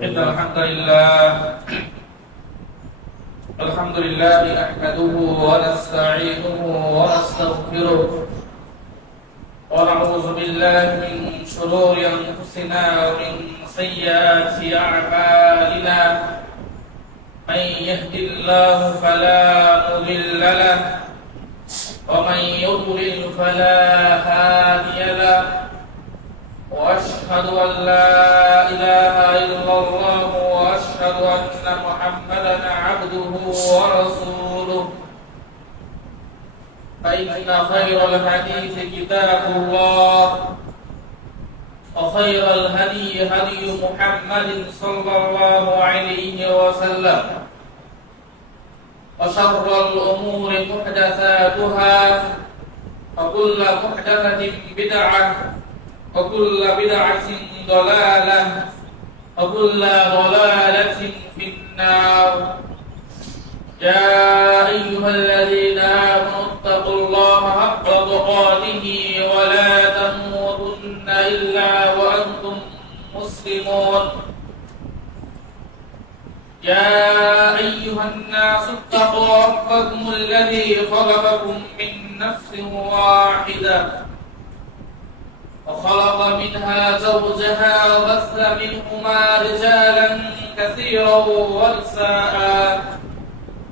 إن الحمد لله نحمده ونستعينه ونستغفره ونعوذ بالله من شرور أنفسنا ومن سيئات أعمالنا من يهد الله فلا مضل له ومن يضلل فلا هادي له وأشهد أن لا إله إلا الله وأشهد أن محمدا عبده ورسوله فإن خير الحديث كتاب الله وخير الهدي هدي محمد صلى الله عليه وسلم وشر الأمور محدثاتها وكل محدثة بدعة وكل بدعة ضلالة وكل ضلالة في النار يا أيها الذين آمنوا اتقوا الله حق تقاته ولا تموتن إلا وأنتم مسلمون يا أيها الناس اتقوا ربكم الذي خلقكم من نفس واحدة وخلق منها زوجها وبث منهما رجالا كثيرا ونساء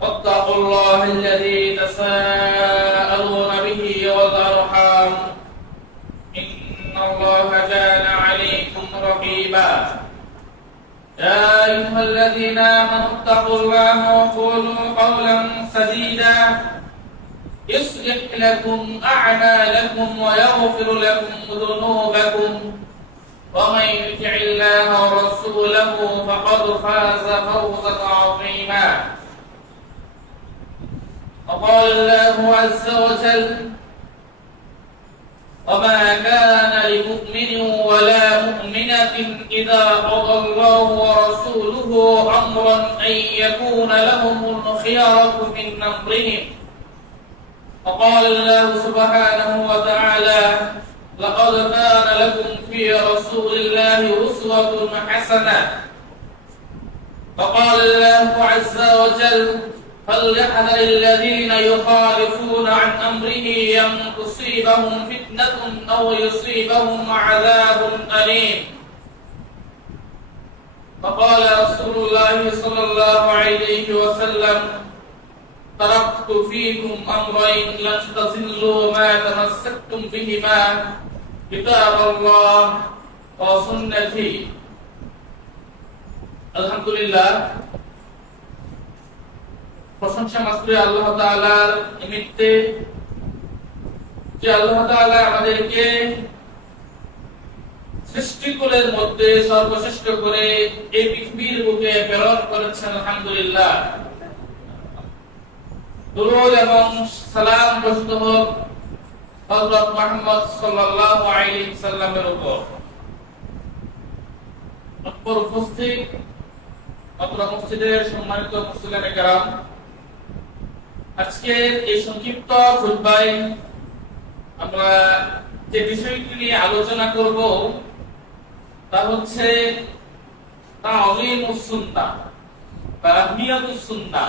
واتقوا الله الذي تساءلون به والأرحام إن الله كان عليكم رقيبا يا أيها الذين آمنوا اتقوا الله وقولوا قولا سديدا يصلح لكم أعمالكم ويغفر لكم ذنوبكم ومن يطع الله ورسوله فقد فاز فوزا عظيما وقال الله عز وجل وما كان لمؤمن ولا مؤمنة إذا قضى الله ورسوله أمرا أن يكون لهم الخيرة من أمرهم وقال الله سبحانه وتعالى لقد كان لكم في رسول الله أسوة حسنة وقال الله عز وجل فليحذر الذين يخالفون عن أمره أن تصيبهم فتنة أو يصيبهم عذاب أليم وقال رسول الله صلى الله عليه وسلم تركت فيكم أمرين لن تضلوا ما تمسكتم بهما كتاب الله وسنتي الحمد لله প্রশংসা মাত্র আল্লাহ তাআলার নিমিত্তে যে আল্লাহ তাআলা আমাদেরকে সৃষ্টিকুলের মধ্যে সর্বশ্রেষ্ঠ করে এই পৃথিবীর বুকে প্রেরণ করেছেন আলহামদুলিল্লাহ দুরূদ এবং সালাম বর্ষিত হোক হযরত মুহাম্মদ সাল্লাল্লাহু আলাইহি সাল্লামের উপর উপস্থিত আপনারা মসজিদের সম্মানিত মুসলিম کرام আজকে এই সংক্ষিপ্ত খুতবায় আমরা যে বিষয়টি নিয়ে আলোচনা করব তা হচ্ছে তাযীমুস সুন্নাহ বা আহমিয়াতুস সুন্নাহ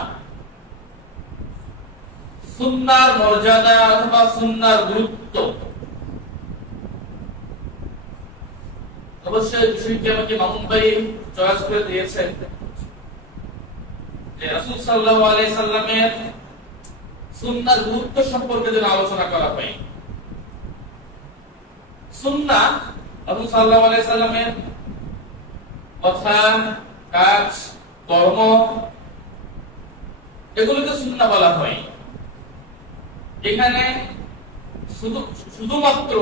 সুন্নাহর মর্যাদা অথবা সুন্নাহর গুরুত্ব অবশ্যই বিষয়টি আমাকে মামুন ভাই চয়েস করে দিয়েছেন যে রাসূল সাল্লাল্লাহু আলাইহি সাল্লামের সুন্নাহর গুরুত্ব সম্পর্কে যেন আলোচনা করা হয় সুন্নাহ রাসূল সাল্লাল্লাহু আলাইহি সাল্লামের কথা কাজ কর্ম এগুলোকে সুন্নাহ বলা হয় এখানে শুধুমাত্র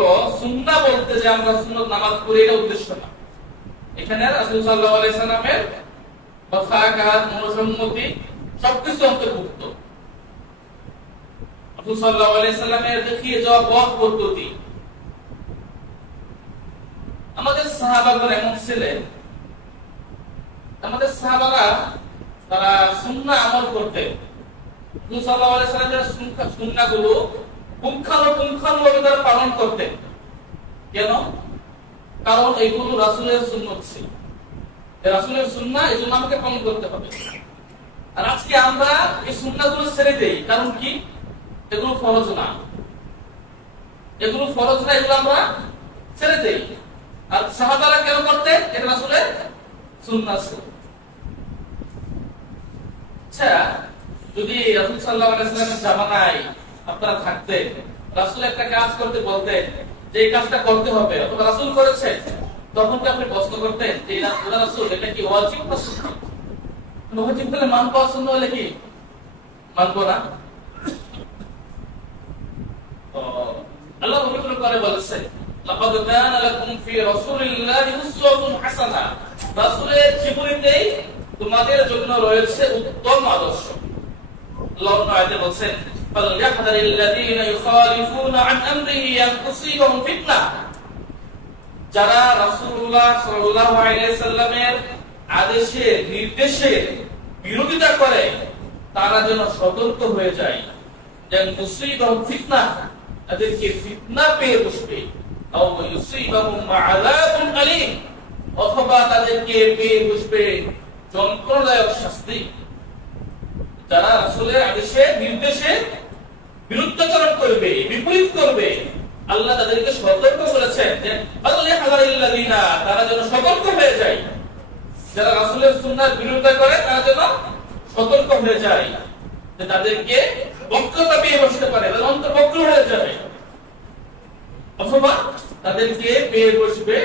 সুন্নাহ বলতে যে আমরা সুন্নত নামাজ পড়ি এটা উদ্দেশ্য না এখানে রাসূল সাল্লাল্লাহু আলাইহি সাল্লামের কথা কাজ মনোসম্মতি সবকিছু অন্তর্ভুক্ত রাসূল সাল্লাল্লাহু আলাইহি সাল্লামের দেখিয়ে যাওয়া পথ পদ্ধতি আমাদের সাহাবাগণ এমন ছিলেন আমাদের সাহাবারা তারা সুন্নাহ আমল করতেন রাসূল সাল্লাল্লাহু আলাইহি সাল্লামের সুন্নাহগুলো পুঙ্খানুপুঙ্খানুভাবে তারা পালন করতেন কেন কারণ এইগুলো রাসূলের সুন্নাত ছিল রাসূলের সুন্নাহ, এজন্য আমাকে পালন করতে হবে। আর আজকে আমরা এই সুন্নাহগুলো ছেড়ে দেই, কারণ কি? এগুলো ফরজ না, এগুলো ফরজ না, এগুলো আমরা ছেড়ে দেই। আর সাহাবারা কেন করতেন? এটা রাসূলের সুন্নাহ ছিল। আচ্ছা, যদি রাসূল সাল্লাল্লাহু আলাইহি ওয়াসাল্লামের জামানায় আপনারা থাকতেন, রাসূল একটা কাজ করতে বলতেন যে এই কাজটা করতে হবে, অথবা রাসূল করেছে, তখন কি আপনি প্রশ্ন করতেন যে রাসূল এটা কি ওয়াজিব না সুন্নাহ? ওয়াজিব হলে মানবো, আর সুন্নাহ হলে কি মানবো না? আল্লাহ পবিত্র করে বলেছেন, লাকাদ কানা লাকুম ফি রাসূলিল্লাহি উসওয়াতুন হাসানাহ, রাসূলের জীবনীতেই তোমাদের জন্য রয়েছে উত্তম আদর্শ। আল্লাহ আয়াতে বলেন, ফালইহযারিল্লাযীনা ইউখালিফুনা আন আমরিহি আন তুসিবাহুম ফিতনাহ, যারা রাসূলুল্লাহ সাল্লাল্লাহু আলাইহি সাল্লামের আদেশে নির্দেশে বিরোধিতা করে তারা যেন সতর্ক হয়ে যায়, যেন তুসিবাহুম ফিতনাহ, তাদেরকে ফিতনা পেয়ে বসবে, আও ইউসিবাহুম আযাবুন আলীম, অথবা তাদেরকে পেয়ে বসবে যন্ত্রণাদায়ক শাস্তি। যারা রাসূলের আদেশে নির্দেশে বিরুদ্ধাচরণ করবে, বিপরীত করবে, আল্লাহ তাদেরকে সতর্ক করেছেন যে ফালইহযারিল্লাযীনা, তারা যেন সতর্ক হয়ে যায়, যারা রাসূলের সুন্নাহর বিরোধিতা করে তারা যেন সতর্ক হয়ে যায় যে তাদেরকে বক্রতা পেয়ে বসতে পারে, তাদের অন্তর বক্র হয়ে যাবে, অথবা তাদেরকে পেয়ে বসবে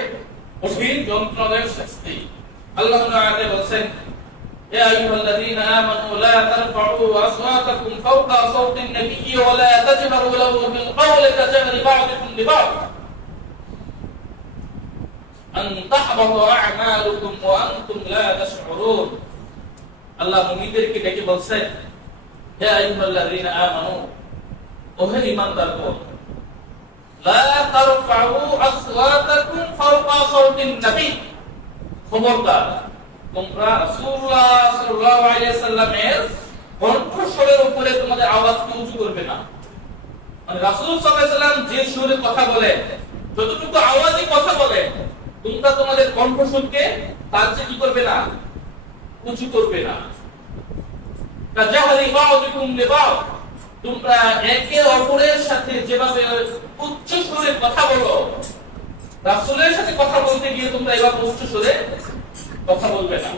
কঠিন যন্ত্রণাদায়ক শাস্তি। আল্লাহ আয়াতে বলেন, ইয়া আইয়ুহাল্লাযীনা আমানু লা তারফা'উ আসওয়াতাকুম ফাওকা সাওতিন নাবিয়্যি ওয়া লা তাজহারু লাহু বিল কওলি কাজাহরি বা'দিকুম লিবা'দ আন তাহবাতা আ'মালুকুম ওয়া আনতুম লা তাশ'উরুন। আল্লাহ মুমিনদেরকে ডেকে বলছেন, ইয়া আইয়ুহাল্লাযীনা আমানু, ওহে ঈমানদারগণ, লা তারফা'উ আসওয়াতাকুম ফাওকা সাওতিন নাবী, খবরদার তোমরা রাসূলুল্লাহ সাল্লাল্লাহু আলাইহি সাল্লামের কণ্ঠস্বরের উপরে তোমাদের আওয়াজকে উঁচু করবে না। মানে রাসূল সাল্লাল্লাহু আলাইহি সাল্লাম যে সুরে কথা বলে, যতটুকু আওয়াজে কথা বলে, তোমরা তোমাদের কণ্ঠস্বরকে তার চেয়ে কি করবে না, উঁচু করবে না। কাজাহরি বা'দিকুম লিবা'দ, তোমরা একে অপরের সাথে যেভাবে উচ্চ সুরে কথা বলো, রাসূলের সাথে কথা বলতে গিয়ে তোমরা এভাবে উচ্চ সুরে কথা বলবে না।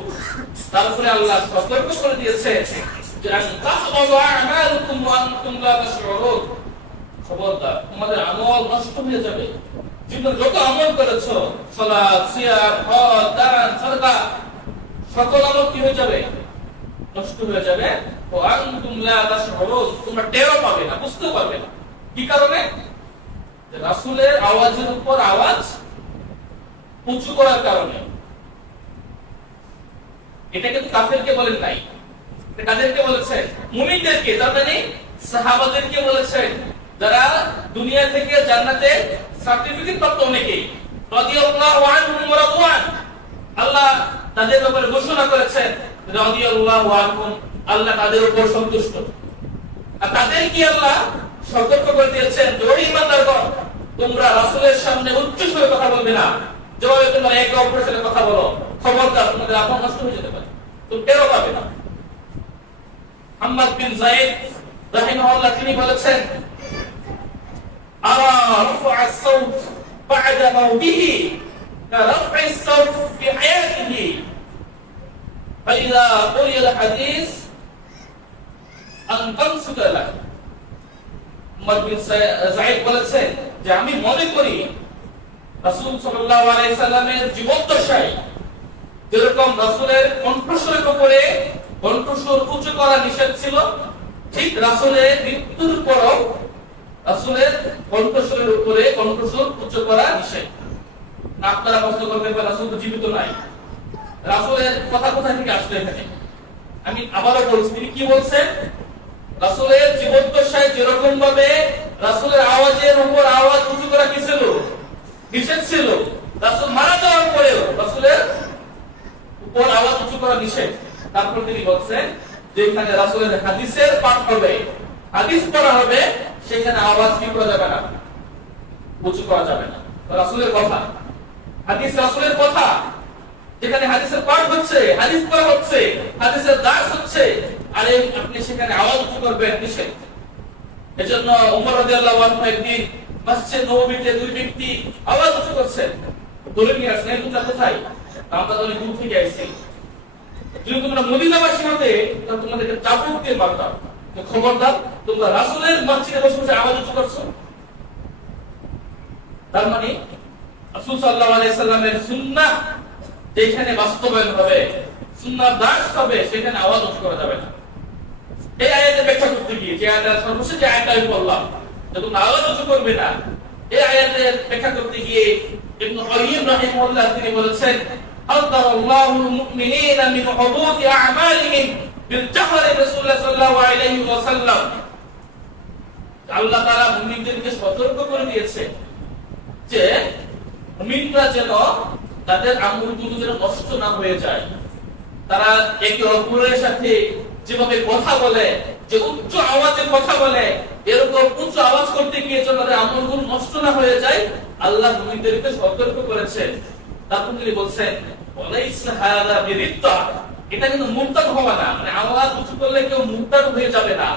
তারপরে আল্লাহ সতর্ক করে দিয়েছে যে আন তাহবাতু আ'মালুকুম ওয়া আনতুম লা তাশউরুন, খবরদার তোমাদের আমল নষ্ট হয়ে যাবে। জীবনে যত আমল করেছো, সালাত, সিয়াম, হজ, দান, সাদকা, সকল আমল কি হয়ে যাবে, নষ্ট হয়ে যাবে। ওয়া আনতুম লা তাশউরুন, তোমরা টেরও পাবে না, বুঝতে পারবে না। কি কারণে? যে রাসূলের আওয়াজের উপর আওয়াজ উঁচু করার কারণে। এটা কিন্তু কাফেরকে বলেন নাই, এটা কাদেরকে বলেছেন? মুমিনদেরকে। তার মানে সাহাবাদেরকে বলেছেন, যারা দুনিয়া থেকে জান্নাতে সার্টিফিকেট প্রাপ্ত অনেকেই, রাদিয়াল্লাহু আনহুম ওয়া রাদওয়ান, আল্লাহ তাদের ব্যাপারে ঘোষণা করেছেন রাদিয়াল্লাহু আনহুম, আল্লাহ তাদের উপর সন্তুষ্ট। আর তাদের কি আল্লাহ সতর্ক করে দিয়েছেন যে ওই ঈমানদারগণ, তোমরা রাসূলের সামনে উচ্চ স্বরে কথা বলবে না, যেভাবে তোমরা একে অপরের সাথে কথা বলো, খবরদার তোমাদের আমল নষ্ট হয়ে যেতে পারে, তুমি টেরও পাবে না। হাম্মাদ বিন যায়েদ রাহিমাহুল্লাহ তিনি বলেছেন, আরা রাফআ আস-সাওত বা'দা মাউতিহি কা রাফআ আস-সাওত ফি হায়াতিহি ফাইযা কুরিয়া আল-হাদিস আন তানসুকা লাহ। হাম্মাদ বিন যায়েদ বলেছেন যে আমি মনে করি রাসূল সাল্লাল্লাহু আলাইহি সাল্লামের জীবদ্দশায় যেরকম রাসূলের কণ্ঠস্বরের উপরে কণ্ঠস্বর উচ্চ করা নিষেধ ছিল, ঠিক রাসূলের মৃত্যুর পরও রাসূলের কণ্ঠস্বরের উপরে কণ্ঠস্বর উচ্চ করা নিষেধ। আপনারা প্রশ্ন করতে পারেন, রাসূল তো জীবিত নাই, রাসূলের কথা কোথা থেকে আসলো এখানে? আমি আবারও বলছি, তিনি কি বলছেন? রাসূলের জীবদ্দশায় যেরকম ভাবে রাসূলের আওয়াজের উপর আওয়াজ উঁচু করা কি ছিল, নিষেধ ছিল, রাসূল মারা যাওয়ার পরেও রাসূলের উপর আওয়াজ উঁচু করা নিষেধ। তারপর তিনি বলছেন যে এখানে রাসূলের হাদিসের পাঠ হবে, হাদিস পড়া হবে, সেখানে আওয়াজ কি করা যাবে না, উঁচু করা যাবে না। রাসূলের কথা, হাদিস রাসূলের কথা, যেখানে হাদিসের পাঠ হচ্ছে, হাদিস পড়া হচ্ছে, হাদিসের দাস হচ্ছে, আর আপনি সেখানে আওয়াজ উঁচু করবেন নিষেধ। এজন্য ওমর রাদিয়াল্লাহু আনহু একদিন মসজিদ নববীতে দুই ব্যক্তি আওয়াজ উঁচু করছেন, ধরে নিয়ে আসলেন, এটা কোথায়? আমরা তো অনেক দূর থেকে আইছি, যদি তোমরা মদিনাবাসী হতে তাহলে তোমাদেরকে চাবুক দিয়ে মারতাম। খবরদার, তোমরা রাসূলের মসজিদে বসে বসে আওয়াজ উঁচু করছো। তার মানে রাসূল সাল্লাল্লাহু আলাইহি সাল্লামের সুন্নাহ যেখানে বাস্তবায়ন হবে, সুন্নাহ দাস হবে, সেখানে আওয়াজ উঁচু করা যাবে না। এই আয়াতের ব্যাখ্যা করতে গিয়ে যে আয়াত সর্বশেষ যে আয়াতটা আমি বললাম যে তোমরা আওয়াজ উঁচু করবে না, এই আয়াতের ব্যাখ্যা করতে গিয়ে ইবনে কাইয়িম রাহিমাহুল্লাহ তিনি বলেছেন, আল্লাহুল মুমিনিনা মিন উবুদি আ'মালিহিম বিল জাহরি রাসূলুল্লাহ সাল্লাল্লাহু আলাইহি ওয়াসাল্লাম। আল্লাহ তাআলা মুমিনদেরকে সতর্ক করে দিয়েছে যে মুমিনরা যেন তাদের আমলগুলো যেন নষ্ট না হয়ে যায়। তারা একে অপরের সাথে যেভাবে কথা বলে, যে উচ্চ আওয়াজে কথা বলে, এরকম উচ্চ আওয়াজ করতে গিয়ে যেন তাদের আমলগুলো নষ্ট না হয়ে যায়, আল্লাহ মুমিনদেরকে সতর্ক করেছেন। তারপর তিনি বলছেন, ওয়ালাইসা হাযা বিরিদ্দা, এটা কিন্তু মুরতাদ হওয়া না, মানে আওয়াজ উঁচু করলে কেউ মুরতাদ হয়ে যাবে না।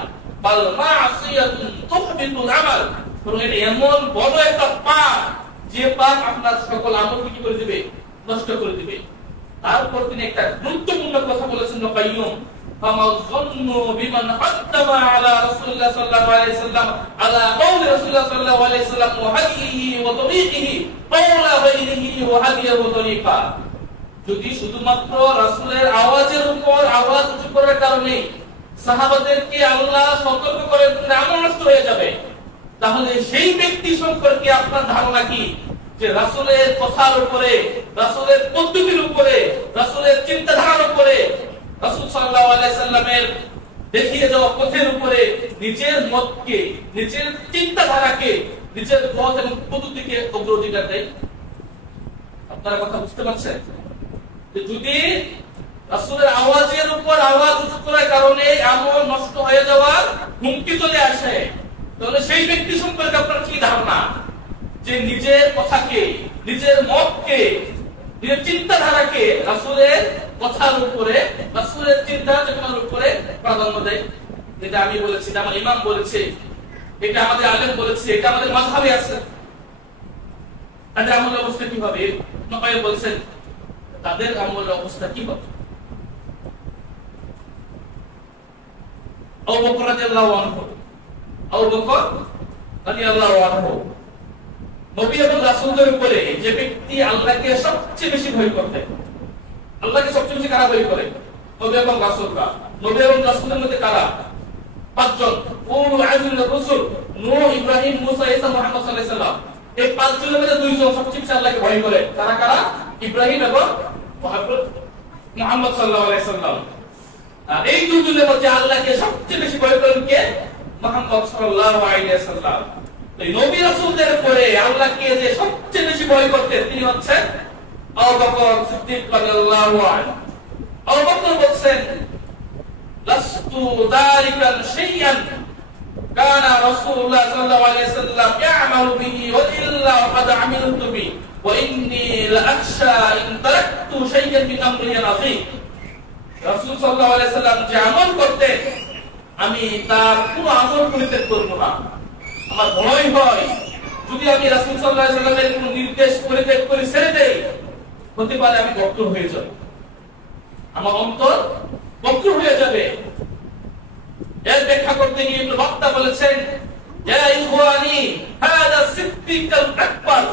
বাল মা'সিয়াতুন তুহবিতুল আমাল, বরং এটা এমন বড় একটা পাপ যে পাপ আপনার সকল আমলকে কি করে দিবে? নষ্ট করে দিবে। তারপর তিনি একটা গুরুত্বপূর্ণ কথা বলেছেন কাইয়ুম, ফামাল যান্নু বিমান আত্তাবা আলা রাসূলুল্লাহ সাল্লাল্লাহু আলাইহি সাল্লাম আলা কওলি রাসূলুল্লাহ সাল্লাল্লাহু আলাইহি সাল্লাম ওয়া হাদিহি ওয়া তরিকিহি কওলা গায়রিহি ওয়া হাদিহি ওয়া তরিকা। যদি শুধুমাত্র রাসূলের আওয়াজের উপর আওয়াজ উঁচু করার কারণে সাহাবাদেরকে আল্লাহ সতর্ক করে দিলে আমল নষ্ট হয়ে যাবে, তাহলে সেই ব্যক্তি সম্পর্কে আপনার ধারণা কি যে রাসূলের কথার উপরে, রাসূলের পদ্ধতির উপরে, রাসূলের চিন্তাধারার উপরে, রাসূল সাল্লাল্লাহু আলাইহি সাল্লামের দেখিয়ে দেওয়া পথের উপরে নিজের মতকে, নিজের চিন্তাধারাকে, নিজের পথ এবং পদ্ধতিকে অগ্রাধিকার দেয়? আপনারা কথা বুঝতে পারছেন? যদি রাসূলের আওয়াজের উপর আওয়াজ উঁচু করার কারণে আমল নষ্ট হয়ে যাওয়ার হুমকি চলে আসে, তাহলে সেই ব্যক্তি সম্পর্কে আপনার কি ধারণা যে নিজের কথাকে, নিজের মতকে, নিজের চিন্তাধারাকে রাসূলের কথার উপরে, রাসূলের চিন্তাধারার উপরে প্রাধান্য দেয়? এটা আমি বলেছি, এটা আমার ইমাম বলেছে, এটা আমাদের আলেম বলেছে, এটা আমাদের মাযহাবে আছে। তাদের আমলের অবস্থা কি হবে? নবী বলেছেন তাদের আমলের অবস্থা কি হবে? আবু বকর রাদিয়াল্লাহু আনহু, আবু বকর রাদিয়াল্লাহু আনহু নবী এবং রাসূলদের উপরে যে ব্যক্তি আল্লাহকে সবচেয়ে বেশি ভয় করতেন, আল্লাহকে সবচেয়ে বেশি কারা ভয় করে? নবী এবং রাসূলরা। নবী এবং রাসূলের মধ্যে কারা? পাঁচজন, উলুল আযমির রাসূল, নূহ, ইব্রাহিম, মুসা, ঈসা, মুহাম্মদ সাল্লাল্লাহু আলাইহি সাল্লাম। এই পাঁচজনের মধ্যে দুইজন সবচেয়ে বেশি আল্লাহকে ভয় করে। কারা কারা? ইব্রাহিম এবং মুহাম্মদ সাল্লাল্লাহু আলাইহি সাল্লাম। আর এই দুজনের মধ্যে আল্লাহকে সবচেয়ে বেশি ভয় করেন কে? মুহাম্মদ সাল্লাল্লাহু আলাইহি সাল্লাম। এই নবী রাসূলদের পরে আল্লাহকে যে সবচেয়ে বেশি ভয় করতেন তিনি হচ্ছেন আবু বকর সিদ্দিক রাদিয়াল্লাহু আনহু। আবু বকর বলেন, লাস্তু যালিকা শাইআন কানা রাসূলুল্লাহ সাল্লাল্লাহু আলাইহি সাল্লাম ইয়ামালু বিহি ওয়া ইল্লা ক্বাদ আমিলতু বি ওয়া ইন্নী লাআখশা ইন তারাকতু শাইআন মিন আমরি আযীম। রাসূল সাল্লাল্লাহু আলাইহি সাল্লাম যে আমল করতেন আমি তার কোনো আমল পরিত্যাগ করব না। আমার ভয় হয় যদি আমি রাসূল সাল্লাল্লাহু আলাইহি সাল্লামের কোনো নির্দেশ পরিত্যাগ করে ছেড়ে দেই, হতে পারে আমি বক্র হয়ে যাব, আমার অন্তর বক্র হয়ে যাবে। এর ব্যাখ্যা করতে গিয়ে ইবনে বাত্তা বলেছেন, ইয়া ইখওয়ানি হাদা সিদ্দিকুল আকবার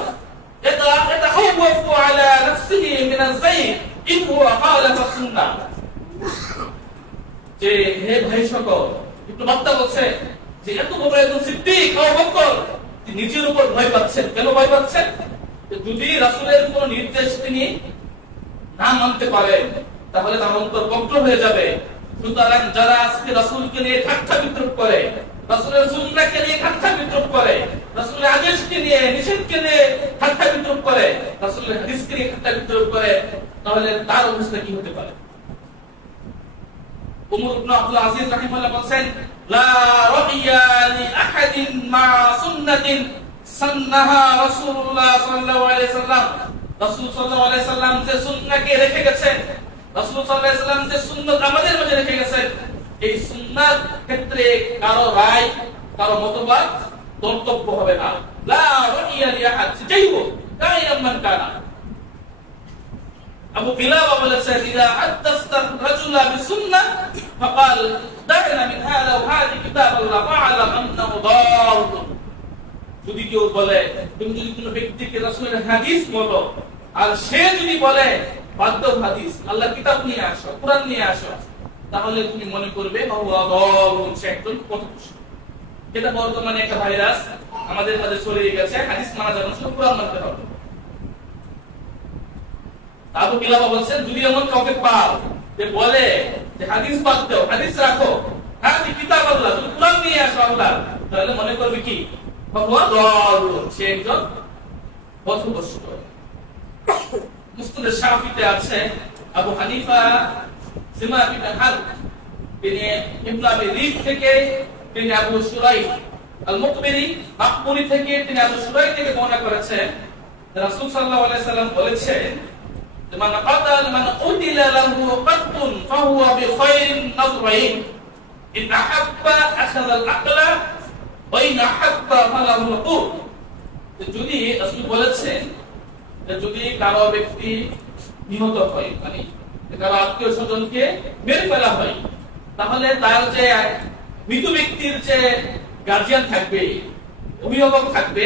ইয়াতাখাওয়াফু আলা নাফসিহি মিন আয-যায়গ ইন হুয়া খালাফা সুন্নাহ। যে হে ভাই সকল, ইবনে বাত্তা বলছে যে এত বড় একজন সিদ্দিক আবু বকর নিজের উপর ভয় পাচ্ছেন। কেন ভয় পাচ্ছেন? যদি রাসূলের কোন নির্দেশ তিনি না মানতে পারেন তাহলে তার অন্তর বক্র হয়ে যাবে। সুতরাং যারা আজকে রাসূলকে নিয়ে ঠাট্টা বিদ্রুপ করে, রাসূলের সুন্নাহকে নিয়ে ঠাট্টা বিদ্রুপ করে, রাসূলের আদেশকে নিয়ে, নিষেধকে নিয়ে ঠাট্টা বিদ্রুপ করে, রাসূলের হাদিসকে নিয়ে ঠাট্টা বিদ্রুপ করে, তাহলে তার অবস্থা কি হতে পারে? উমর ইবনে আব্দুল আজিজ রাহিমাহুল্লাহ বলেন, লা রাইয়া লি আহাদিন মা সুন্নাতিন সান্নাহা রাসূলুল্লাহ সাল্লাল্লাহু আলাইহি সাল্লাম রাসূল সাল্লাল্লাহু আলাইহি সাল্লাম যে সুন্নাহকে রেখে গেছেন, রাসূল সাল্লাল্লাহু আলাইহি সাল্লাম যে সুন্নাত আমাদের মাঝে রেখে গেছেন, এই সুন্নাত ক্ষেত্রে কারো রায়, কারো মতবাদ দন্তব্য হবে না। লা রাইয়া লিআহাদ, যেই হোক কাইয়াম মান কানা। আবু কিলাবা বলেছেন, ইযা হাদাসতা রাজুলা বিসুন্নাহ ফাকাল দা'না মিন হাযা ওয়া হাযি কিতাবাল্লাহ ফা'লাম আন্নাহু দাল। যদি কেউ বলে, তুমি যদি কোনো ব্যক্তিকে রাসূলের হাদিস বলো, আর সে যদি বলে বাদ্য হাদিস, আল্লাহর কিতাব নিয়ে আসো, কোরআন নিয়ে আসো, তাহলে তুমি মনে করবে বাহুয়া দল হচ্ছে একজন পথভ্রষ্ট। যেটা বর্তমানে একটা ভাইরাস আমাদের মাঝে ছড়িয়ে গেছে, হাদিস মানা যাবে না, শুধু কোরআন মানতে হবে। আবু কিলাবা বলছেন, যদি এমন কাউকে পাও যে বলে যে হাদিস বাদ দাও, হাদিস রাখো, হ্যাঁ কিতাব আল্লাহ, তুমি কোরআন নিয়ে আসো আল্লাহ, তাহলে মনে করবে কি বাহুয়া দল, সে একজন পথভ্রষ্ট। মুসনাদ শাফিতে আছে, আবু হানিফা সিমাক ইবনে হারব তিনি ইবনে আবি যিব থেকে, তিনি আবু শুরাইহ আল-মুকবিরি মাকবুরি থেকে, তিনি আবু শুরাইহ থেকে বর্ণনা করেছেন, রাসূল সাল্লাল্লাহু আলাইহি সাল্লাম বলেছেন, মান কাতাল মান উদিলা লাহু কাতুন ফাহুয়া বিখাইরিন নাযরাইন, ইন আহাব্বা আখাযা আল-আকলা ওয়া ইন আহাব্বা ফালাহু আল-কুর। যদি রাসূল বলেছেন যদি কারো ব্যক্তি নিহত হয়, মানে কারো আত্মীয় স্বজনকে মেরে ফেলা হয়, তাহলে তার যে মৃত ব্যক্তির যে গার্জিয়ান থাকবে, অভিভাবক থাকবে,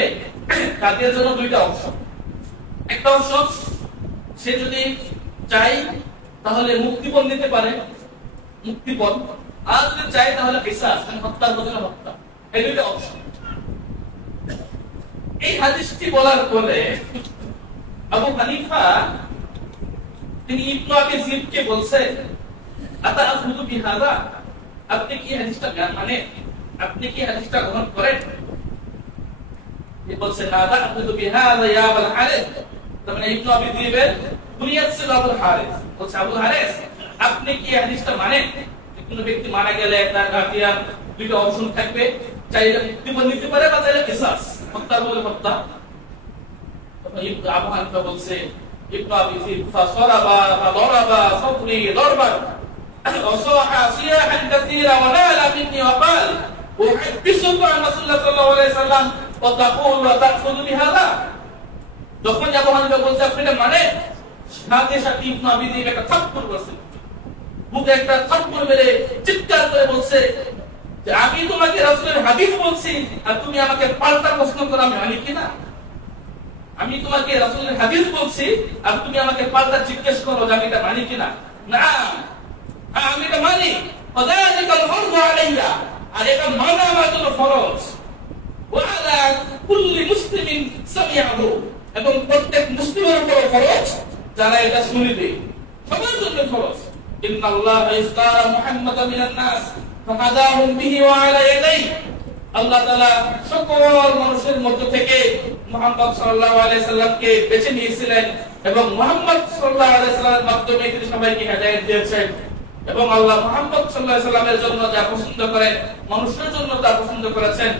তাদের জন্য দুইটা অপশন। একটা অপশন, সে যদি চাই তাহলে মুক্তিপণ নিতে পারে, মুক্তিপণ, আর যদি চাই তাহলে কিসাস, মানে হত্যার বদলে হত্যা, এই দুইটা অপশন। এই হাদিসটি বলার পরে আবু হানিফা তিনি ইবনে আবি যিবকে বলছেন, আতাআখুযু বিহাযা, আপনি কি হাদিসটা মানে আপনি কি হাদিসটা গ্রহণ করেন? তিনি বলছেন, না আতাআখুযু বিহাযা ইয়া আবুল হারিস। তার মানে ইবনে আবি যিবের কুনিয়াত ছিল আবুল হারিস। বলছে, আবুল হারিস, আপনি কি হাদিসটা মানেন যে কোনো ব্যক্তি মারা গেলে তার গার্ডিয়ান দুইটা অপশন থাকবে, চাইলে মুক্তিপণ নিতে পারে বা চাইলে কিসাস, হত্যা বলে হত্যা। আবু হানিফা বলছে, ইবনে আবি যিব ফাসরাবা ফাদরাবা সাবরি দরবান ওয়াসাহা সিয়াহান কাসীরা ওয়া নালা মিন্নি ওয়া ক্বাল উহাদ্দিসুকা আন রাসূলুল্লাহ সাল্লাল্লাহু আলাইহি সাল্লাম ওয়া তাকুল ওয়া তাখুযু বিহাযা। যখন আবু হানিফা বলছে আপনি এটা মানে, সাথে সাথে ইবনে আবি যিব একটা থাপ্পড় বসে, মুখে একটা থাপ্পড় মেরে চিৎকার করে বলছে যে আমি তোমাকে রাসূলের হাদিস বলছি আর তুমি আমাকে পাল্টা প্রশ্ন করো, আমি মানি কিনা? আমি তোমাকে রাসূলের হাদিস বলছি আর তুমি আমাকে পাল্টা জিজ্ঞেস করো যে আমি এটা মানি কিনা? না, আমি এটা মানি, ওয়াযালিকাল ফরযু আলাইয়া, আর এটা মানা আমার জন্য ফরজ, ওয়া আলা কুল্লি মুসলিমিন সামিআহু, এবং প্রত্যেক মুসলিমের উপর ফরজ যারা এটা শুনবে, সবার জন্য ফরজ। ইন্নাল্লাহা ইস্তারা মুহাম্মাদান মিনান নাস ফাহাদাহুম বিহি ওয়া আলা ইয়াদাইহি, আল্লাহ তাআলা সকল মানুষের মধ্য থেকে মুহাম্মদ সাল্লাল্লাহু আলাইহি সাল্লামকে বেছে নিয়েছিলেন এবং মুহাম্মদ সাল্লাল্লাহু আলাইহি সাল্লামের মাধ্যমে তিনি সবাইকে হেদায়েত দিয়েছেন। এবং আল্লাহ মুহাম্মদ সাল্লাল্লাহু আলাইহি সাল্লামের জন্য যা পছন্দ করেন, মানুষের জন্য তা পছন্দ করেছেন।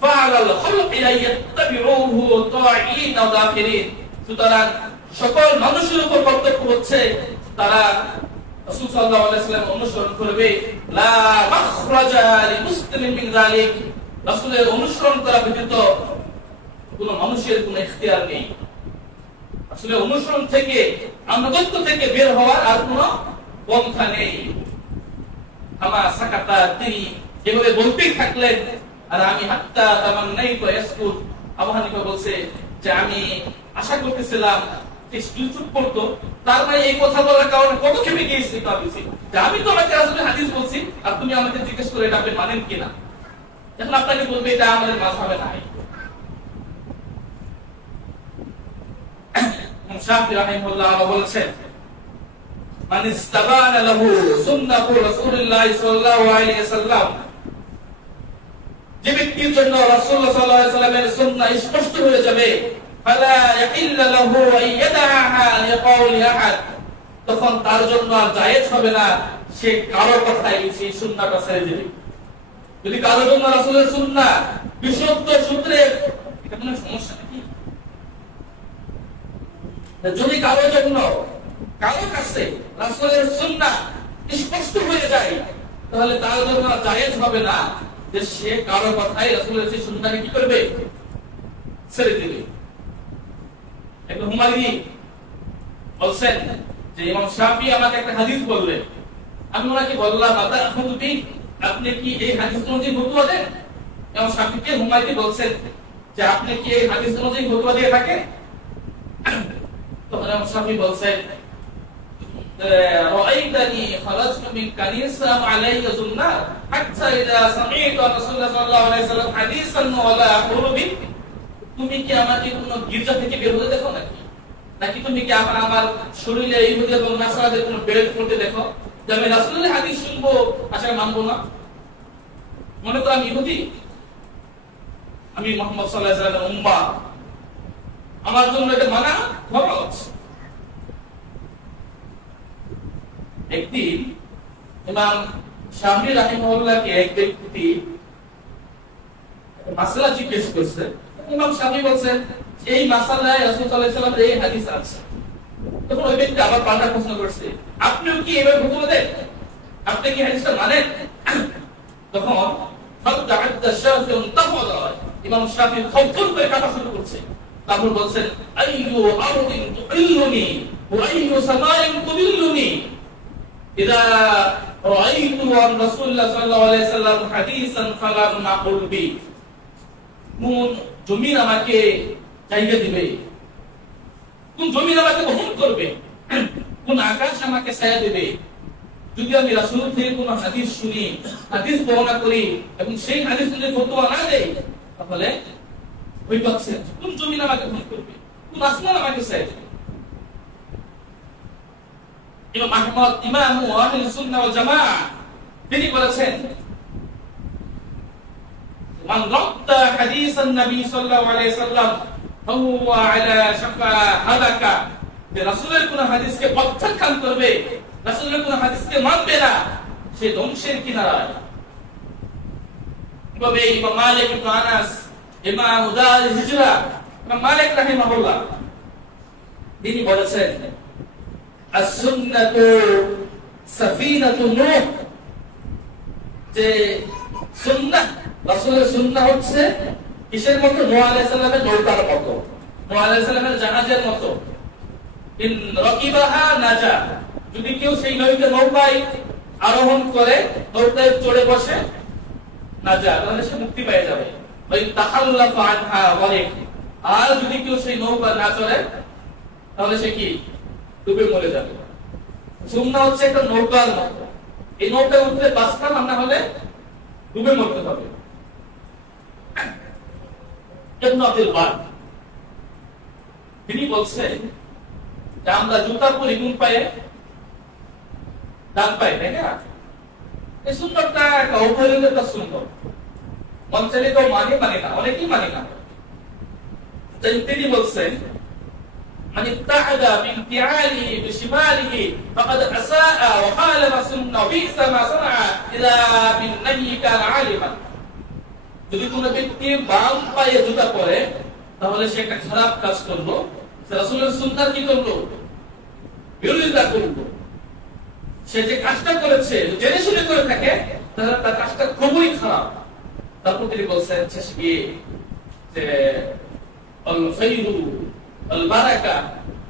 ফাআলাল খালকি ইয়াত্তাবিউহু তাঈন ওয়া দাখিরিন, সুতরাং সকল মানুষের উপর কর্তব্য হচ্ছে তারা রাসূল সাল্লাল্লাহু আলাইহি সাল্লাম অনুসরণ করবে। লা মাখরাজা লিমুসলিমিন মিন যালিক, রাসূলের অনুসরণ করা ব্যতীত কোনো মানুষের কোনো ইখতিয়ার নেই। আসলে অনুসরণ থেকে, আনুগত্য থেকে বের হওয়ার আর কোনো পন্থা নেই। আমা সাকাতা, তিনি এভাবে বলতেই থাকলেন, আর আমি হাত্তা তামান্নাইতু ইয়াসকুত, আবু হানিফা বলছে যে আমি আশা করতেছিলাম চুপ করতো, তার মানে এই কথা বলার কারণে কত খেপে গিয়েছি, যে আমি তোমাকে রাসূলের হাদিস বলছি আর তুমি আমাকে জিজ্ঞেস করে এটা আপনি মানেন কিনা। এখন আপনাকে বলবে এটা আমাদের মাযহাবে নাই। শাফি রাহিমাহুল্লাহ বলেছেন, মান ইস্তাবানা লাহু সুন্নাতু রাসূলিল্লাহ সাল্লাল্লাহু আলাইহি ওয়াসাল্লাম, যে ব্যক্তির জন্য রাসূলুল্লাহ সাল্লাল্লাহু আলাইহি ওয়াসাল্লামের সুন্নাহ স্পষ্ট হয়ে যাবে, ফালা ইয়াহিল্লু লাহু আইয়াদাহা লিকাউলি আহাদ, তখন তার জন্য আর জায়েজ হবে না সে কারো কথাই সেই সুন্নাহটা ছেড়ে দিবে। যদি কারো জন্য রাসূলের সুন্নাহ বিশুদ্ধ সূত্রে, এটা কোনো সমস্যা নাকি? যদি কারো জন্য কারো কাছে রাসূলের সুন্নাহ স্পষ্ট হয়ে যায়, তাহলে তার জন্য জায়েজ হবে না যে সে কারো কথাই রাসূলের সেই সুন্নাহকে কি করবে, ছেড়ে দিবে। ইবনে হুমায়রি বলছেন যে ইমাম শাফি আমাকে একটা হাদিস বললেন, আমি ওনাকে বললাম আপনি কি এই হাদিস অনুযায়ী ফতোয়া দেন? ইমাম শাফিকে হুমায়রি বলছেন যে আপনি কি এই হাদিস অনুযায়ী ফতোয়া দিয়ে থাকেন? তখন ইমাম শাফি বলছেন রাআইতানি খারাজতু মিন কানিসা আলাইয়া সুন্নাহ হাত্তা ইযা সামি'তু রাসূলুল্লাহ সাল্লাল্লাহু আলাইহি ওয়াসাল্লাম হাদিসান ওয়ালা কুরবি। তুমি কি আমাকে কোন গির্জা থেকে বের হতে দেখো নাকি তুমি কি আমার শরীরে ইহুদি এবং নাসারাদের কোন বেল্ট করতে দেখো যে আমি রাসূলের হাদিস শুনবো আসলে মানবো না? মনে করো আমি ইহুদি, আমি মুহাম্মদ সাল্লাল্লাহু আলাইহি ওয়াসাল্লামের উম্মাহ, আমার জন্য এটা মানা ফরজ। একদিন ইমাম শাফি রাহিমাহুল্লাহকে এক ব্যক্তি মাসআলা জিজ্ঞেস করছে। ইমাম শাফি বলছেন এই মাসআলায় রাসূল সাল্লাল্লাহু আলাইহি ওয়াসাল্লামের এই হাদিস আছে। তখন ওই ব্যক্তি আবার পাল্টা প্রশ্ন করছে, আপনিও কি এভাবে ফতোয়া দেন? আপনি কি হাদিসটা মানেন? তখন ইমাম শাফি থরথর করে কাঁপা শুরু করছে। তারপর বলছেন আইয়ু আরদিন তুইল্লুনি ওয়া আইয়ু সামাইন তুদিল্লুনি ইযা রাআইতু আন রাসূলুল্লাহ সাল্লাল্লাহু আলাইহি ওয়াসাল্লাম হাদিসান ফালাম নাকুল বি। কোন জমিন আমাকে জায়গা দিবে, কোন জমিন আমাকে বহন করবে, কোন আকাশ আমাকে ছায়া দেবে যদি আমি রাসূল থেকে কোন হাদিস শুনি, হাদিস বর্ণনা করি এবং সেই হাদিস অনুযায়ী ফতোয়া না দেই, তাহলে ওই পক্ষে কোন জমিন আমাকে বহন করবে, কোন আসমান আমাকে ছায়া দেবে? ইমাম আহমদ ইমাম আহলুস সুন্নাহ ওয়াল জামাআহ তিনি বলেছেন মান রাদ্দা হাদিসান নবী সাল্লাল্লাহু আলাইহি ওয়াসাল্লাম ফাহুয়া আলা শাফা হালাকা। যে রাসূলের কোন হাদিসকে প্রত্যাখ্যান করবে, রাসূলের কোন হাদিসকে মানবে না, সে ধ্বংসের কিনারায়। তবে ইমাম মালিক ইবনে আনাস, ইমাম দার হিজরা, ইমাম মালিক রাহিমাহুল্লাহ তিনি বলেছেন as-sunnatu safinatu nuh, যে সুন্নাহ রাসূলের সুন্নাহ হচ্ছে কিসের মতো? নূহ আলাইহিস সালামের নৌকার মতো, নূহ আলাইহিস সালামের জাহাজের মতো। ইন রাকিবাহা নাজা, যদি কেউ সেই নৌকায় আরোহণ করে, নৌকায় চড়ে বসে, নাজা, তাহলে সে মুক্তি পেয়ে যাবে। ওই তাখাল্লাফা আনহা ওয়ালিক, আর যদি কেউ সেই নৌকা না চড়ে তাহলে সে কি ডুবে মরে যাবে। সুন্নাহ হচ্ছে একটা নৌকার মতো, এই নৌকায় উঠলে বাঁচতাম, না হলে ডুবে মরতে হবে। ইবনে আব্দুল বার তিনি বলছেন যে আমরা জুতা পরি কোন পায়ে? ডান পায়ে, তাই না? এই সুন্নাহটা একটা অবহেলিত একটা সুন্নাহ, মন চাইলে তো মানে না, অনেকেই মানে না। তিনি বলছেন من ابتعد بانتعاله بشماله فقد أساء وخالف السنة وبئس ما صنع إذا بالنهي كان عالما। যদি কোন ব্যক্তি বাম পায়ে জুতা পরে তাহলে সে একটা খারাপ কাজ করলো, রাসূলের সুন্নাহর কি করলো? বিরোধিতা করলো। সে যে কাজটা করেছে জেনে শুনে করে থাকে, তাহলে তার কাজটা খুবই খারাপ। তারপর তিনি বলছেন শেষে গিয়ে যে আল খায়রু البركة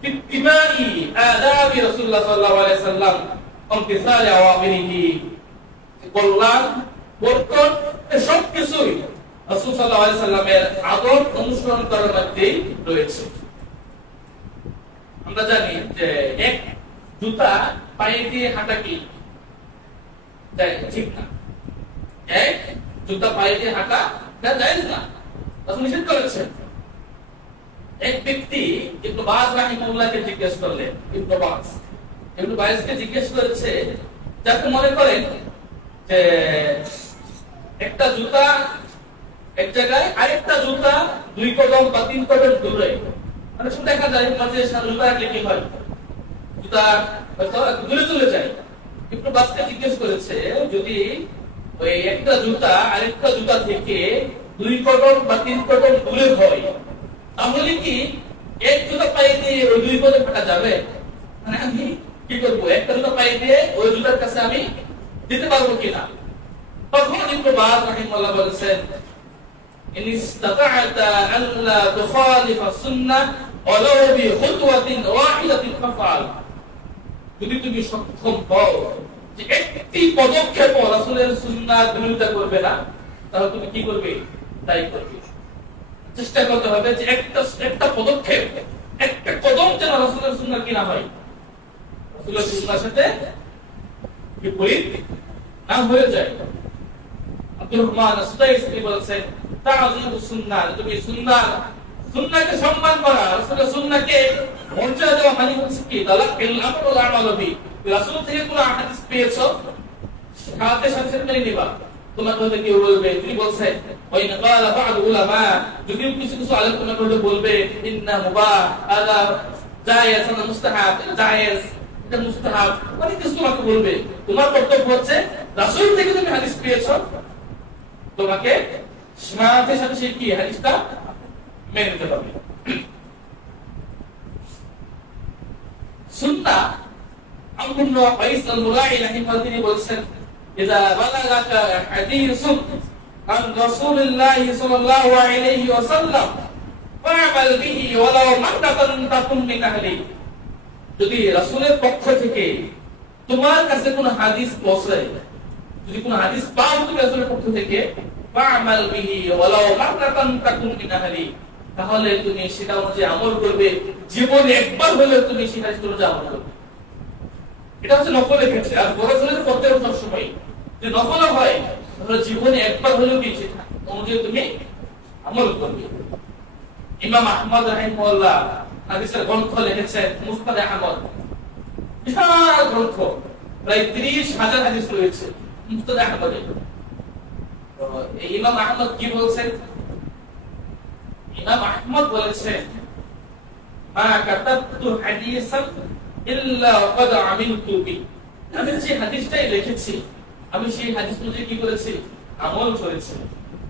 في اتباع آداب رسول الله صلى الله عليه وسلم وامتثال أوامره। কল্যাণ বরকত সবকিছুই রাসূল সাল্লাল্লাহু আলাইহি সাল্লামের আদব অনুসরণ করার মধ্যেই রয়েছে। আমরা জানি যে এক জুতা পায়ে দিয়ে হাঁটা কি ঠিক না, এক জুতা পায়ে দিয়ে হাঁটা জায়েজ না, রাসূল নিষেধ করেছেন। এক ব্যক্তি ইবনে বাজ রাহিমাহুল্লাহকে জিজ্ঞেস করলেন, ইবনে বাজকে জিজ্ঞেস করেছে যে আপনি মনে করেন যে একটা জুতা এক জায়গায়, আরেকটা জুতা 2 কদম বা 3 কদম দূরে, মানে শুধু দেখা যায় মাঝে জুতা রাখলে কি হয়, জুতা হয়তো দূরে চলে যায়। ইবনে বাজকে জিজ্ঞেস করেছে যদি ওই একটা জুতা আরেকটা জুতা থেকে 2 কদম বা 3 কদম দূরে হয়, তাহলে কি এক জুতা পায়ে দিয়ে ওই দুই পদে ফাটা যাবে? মানে আমি কি করবো? একটা জুতা পায়ে দিয়ে ওই জুতার কাছে আমি দিতে পারবো কিনা? তখন ইবনে বাজ রাহিমাহুল্লাহ বলেছেন, ইন ইসতাতা'তা আল্লা তুখালিফা সুন্নাহ ওয়ালাউ বিখুতওয়াতিন ওয়াহিদাতিন ফাফআল। যদি তুমি সক্ষম হও যে একটি পদক্ষেপ রাসূলের সুন্নাহর বিরোধিতা করবে না, তাহলে তুমি কি করবে? তাই করবে। চেষ্টা করতে হবে যে একটা পদক্ষেপ, একটা কদম যেন রাসূলের সুন্নাহ কি না হয়, রাসূলের সুন্নাহর সাথে বিপরীত না হয়ে যায়। আব্দুর রহমান আস-সুদাইসি তিনি বলেছেন, তা'যীমুস সুন্নাহ, তুমি সুন্নাহকে সম্মান করা, রাসূলের সুন্নাহকে মর্যাদা দেওয়া মানে হচ্ছে কি? তালাক্কিল আমর ওয়াল আমাল বিহি। রাসূল থেকে কোন হাদিস পেয়েছো, সাথে সাথে মেনে নিবা। তোমাকে হয়তো কেউ বলবে, তিনি বলছেন ওয়াইন ক্বালা বা'দ উলামা, যদি কিছু আলেম তোমাকে বলবে ইন্না মুবাহ, আলা জায়েজ, আনা মুস্তাহাব, জায়েজ, এটা মুস্তাহাব, অনেক কিছু তোমাকে বলবে। তোমার কর্তব্য হচ্ছে রাসূল থেকে তুমি হাদিস পেয়েছো, তোমাকে সাথে সাথে সেই কি হাদিসটা মেনে নিতে হবে। সুন্নাহ আমর ইবনে কাইস আল-মুরাই রাহিমাহুল্লাহ তিনি বলেছেন, ইযা বালাগাকা হাদিসুন আন রাসূলিল্লাহি সাল্লাল্লাহু আলাইহি ওয়াসাল্লাম ফা'মাল বিহি ওয়ালাউ মাদাতান তাকুন মিন আহলি। যদি রাসূলের পক্ষ থেকে তোমার কাছে কোনো হাদিস পৌঁছায়, যদি কোনো হাদিস পাও তুমি রাসূলের পক্ষ থেকে, ফা'মাল বিহি ওয়ালাউ মাদাতান তাকুন মিন আহলি, তাহলে তুমি সেটা অনুযায়ী আমল করবে। জীবনে একবার হলেও তুমি সেটা অনুযায়ী আমল করবে। এটা হচ্ছে নফলের ক্ষেত্রে। আর ফরজ হলে তো করতে হবে সবসময়। যে নফল হয় তাহলে জীবনে একবার হলেও কি সেটা অনুযায়ী তুমি আমল করবে। ইমাম আহমদ রাহিমাহুল্লাহ হাদিসের গ্রন্থ লিখেছেন, মুসনাদ আহমদ, বিশাল গ্রন্থ, প্রায় 30,000 হাদিস রয়েছে মুসনাদ আহমদে। তো এই ইমাম আহমদ কি বলছেন? ইমাম আহমদ বলেছেন, মা কাতাবতু হাদিসান ইল্লা ক্বাদ আমিলতু বি। আমি যে হাদিসটাই লিখেছি, আমি সেই হাদিস অনুযায়ী কি করেছি? আমল করেছি।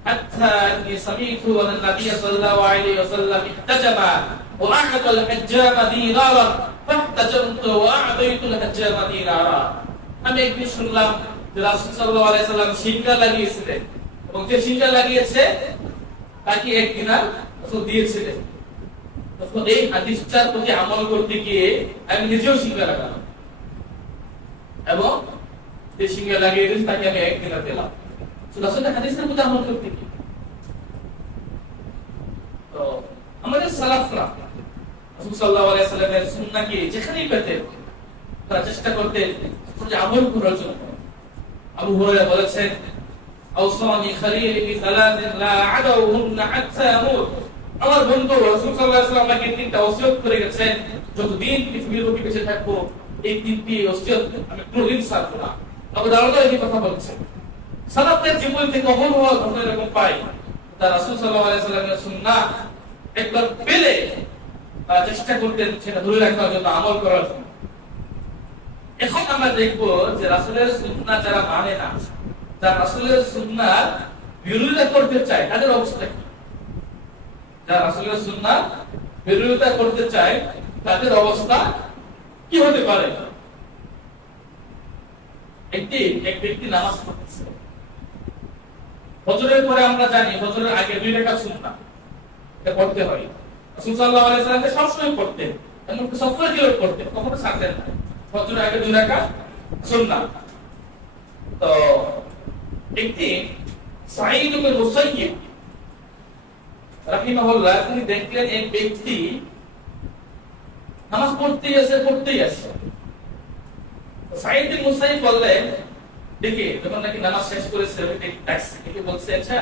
হাত্তা ইন্নী সামি'তু আন নবী সাল্লাল্লাহু আলাইহি ওয়াসাল্লাম ইহতাজামা ওয়া আ'তা আল-হাজ্জামা দীনারা ফাহতাজামতু ওয়া আ'তাইতু আল-হাজ্জামা দীনারা। আমি একদিন শুনলাম যে রাসূল সাল্লাল্লাহু আলাইহি ওয়াসাল্লাম সিংহা লাগিয়েছিলেন, এবং যে সিংহা লাগিয়েছে তাকে 1 দিনার রাসূল দিয়েছিলেন। তখন এই হাদিসটার প্রতি আমল করতে গিয়ে আমি নিজেও সিংহা লাগালাম, এবং যে সিংহা লাগিয়ে দিয়েছে তাকে আমি 1 দিনার দিলাম। রাসূলের হাদিসের প্রতি আমল করতে গিয়ে। তো আমাদের সালাফরা রাসূল সাল্লাল্লাহু আলাইহি ওয়াসাল্লামের সুন্নাহকে যেখানেই পেতেন তারা চেষ্টা করতেন যে আমল করার জন্য। আবু হুরায়রা বলেছেন, আওসানি খালিলি বিসালাতিন লা আদাউহুন্না হাত্তা আমুত। আমার বন্ধু রাসূল সাল্লাল্লাহু আলাইহি ওয়াসাল্লাম আমাকে 3টা ওসিয়ত করে গেছেন, যতদিন পৃথিবীর বুকে বেঁচে থাকবো এই 3টি ওসিয়ত আমি কোনদিন ছাড়বো না। আবু দাউদ এই কথা বলছেন। সালাফের জীবন থেকে অহরহ ঘটনা এরকম পাই, তারা রাসূল সাল্লাল্লাহু আলাইহি ওয়াসাল্লামের সুন্নাহ একবার পেলে তারা চেষ্টা করতেন সেটা ধরে রাখার জন্য, আমল করার জন্য। এখন আমরা দেখব যে রাসূলের সুন্নাহ যারা মানে না, যারা রাসূলের সুন্নাহ বিরোধিতা করতে চায়, তাদের অবস্থা কি? যারা রাসূলের সুন্নাহ বিরোধিতা করতে চায় তাদের অবস্থা কি হতে পারে? এক ব্যক্তি নামাজ পড়তেছে, ফজরের পরে আমরা জানি ফজরের আগে 2 রাকাত সুন্নাহ এটা পড়তে হয়। রাসূল সাল্লাল্লাহু আলাইহি ওয়াসাল্লাম সবসময় পড়তেন, এমন সবসময় কি পড়তেন, কখনো ছাড়তেন না। ফজরের আগে 2 রাকাত সুন্নাহ। তো একটি সাঈদ ইবনে মুসাইয়্যিব রাহিমাহুল্লাহ তিনি দেখলেন এক ব্যক্তি নামাজ পড়তেই আছে। সাঈদ ইবনে মুসাইয়্যিব বললেন, দেখি যখন নাকি নামাজ শেষ করেছে দেখে বলছে, আচ্ছা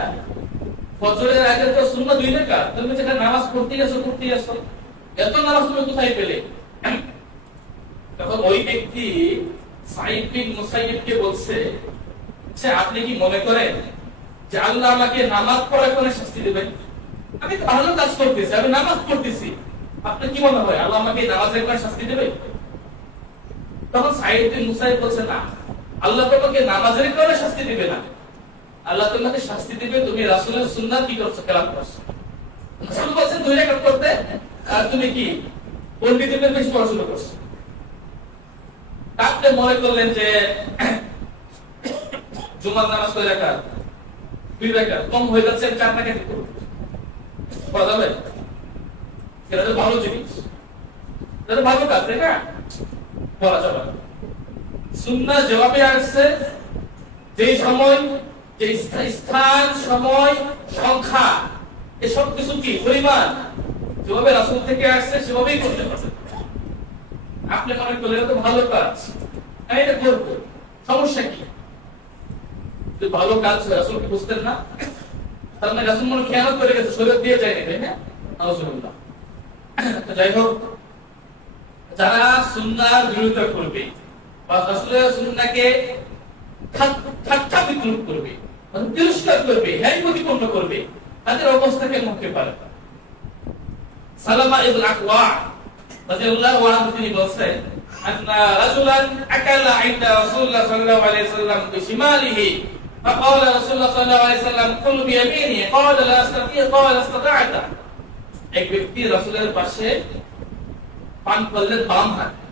ফজরের আগে তো সুন্নাহ 2 রাকাত, তুমি যেখানে নামাজ পড়তেই আছো, এত নামাজ তুমি কোথায় পেলে? তখন ওই ব্যক্তি সাঈদ বিন মুসাইয়্যিবকে বলছে, আচ্ছা আপনি কি মনে করেন যে আল্লাহ আমাকে নামাজ পড়ার কারণে শাস্তি দিবেন? আমি তো ভালো কাজ করতেছি, আমি নামাজ পড়তেছি, আপনার কি মনে হয় আল্লাহ আমাকে নামাজের কারণে শাস্তি দেবে? তখন সাঈদ বিন মুসাইয়্যিব বলছে, না, আল্লাহ তোমাকে নামাজের কারণে শাস্তি দিবে না, আল্লাহ তোমাকে শাস্তি দিবে তুমি রাসূলের সুন্নাহ কি করছো, খেলাফ করছো। রাসূল বলেছেন 2 রাকাত করতে, তুমি কি পণ্ডিতের বেশি পড়াশোনা করছো, আপনি মনে করলেন যে জুমার নামাজ কয় রাকাত, 2 রাকাত, কম হয়ে যাচ্ছে, 4 রাকাত করব, পড়া যাবে? সেটা তো ভালো জিনিস, এটা ভালো কাজ, তাই না? পড়া যাবে। সুন্নাহ জবাবে আসছে যে সময়, যে স্থান, সময়, সংখ্যা, এসব কিছু কি পরিমাণ যেভাবে রাসূল থেকে আসছে সেভাবেই করতে পারবেন। আপনি মনে করলেন এটা তো ভালো কাজ, আমি এটা করবো, সমস্যা কি? ভালো কাজ রাসূলকে বুঝতেন না, তার মানে রাসূল মনে খেয়াল করে গেছে, শরীয়ত দিয়ে যায়নি, তাই না? আলহামদুলিল্লাহ। যাই হোক, যারা সুন্নাহর বিরোধিতা করবে বা রাসূলের সুন্নাহকে ঠাট্টা বিদ্রুপ করবে, তিরস্কার করবে, হ্যায় প্রতিপন্ন করবে, তাদের অবস্থা কেমন হতে পারে? সালামা ইবনে আকওয়া রাদিয়াল্লাহু আনহু তিনি বলেন, আন্না রাজুলান আকালা ইনদা রাসূলুল্লাহ সাল্লাল্লাহু আলাইহি ওয়াসাল্লাম বিশিমালিহি فقال رسول الله صلى الله عليه وسلم كل بيمينه قال لا استطيع قال استطعت। এক ব্যক্তি রাসূলের পাশে পান করলেন বাম হাতে,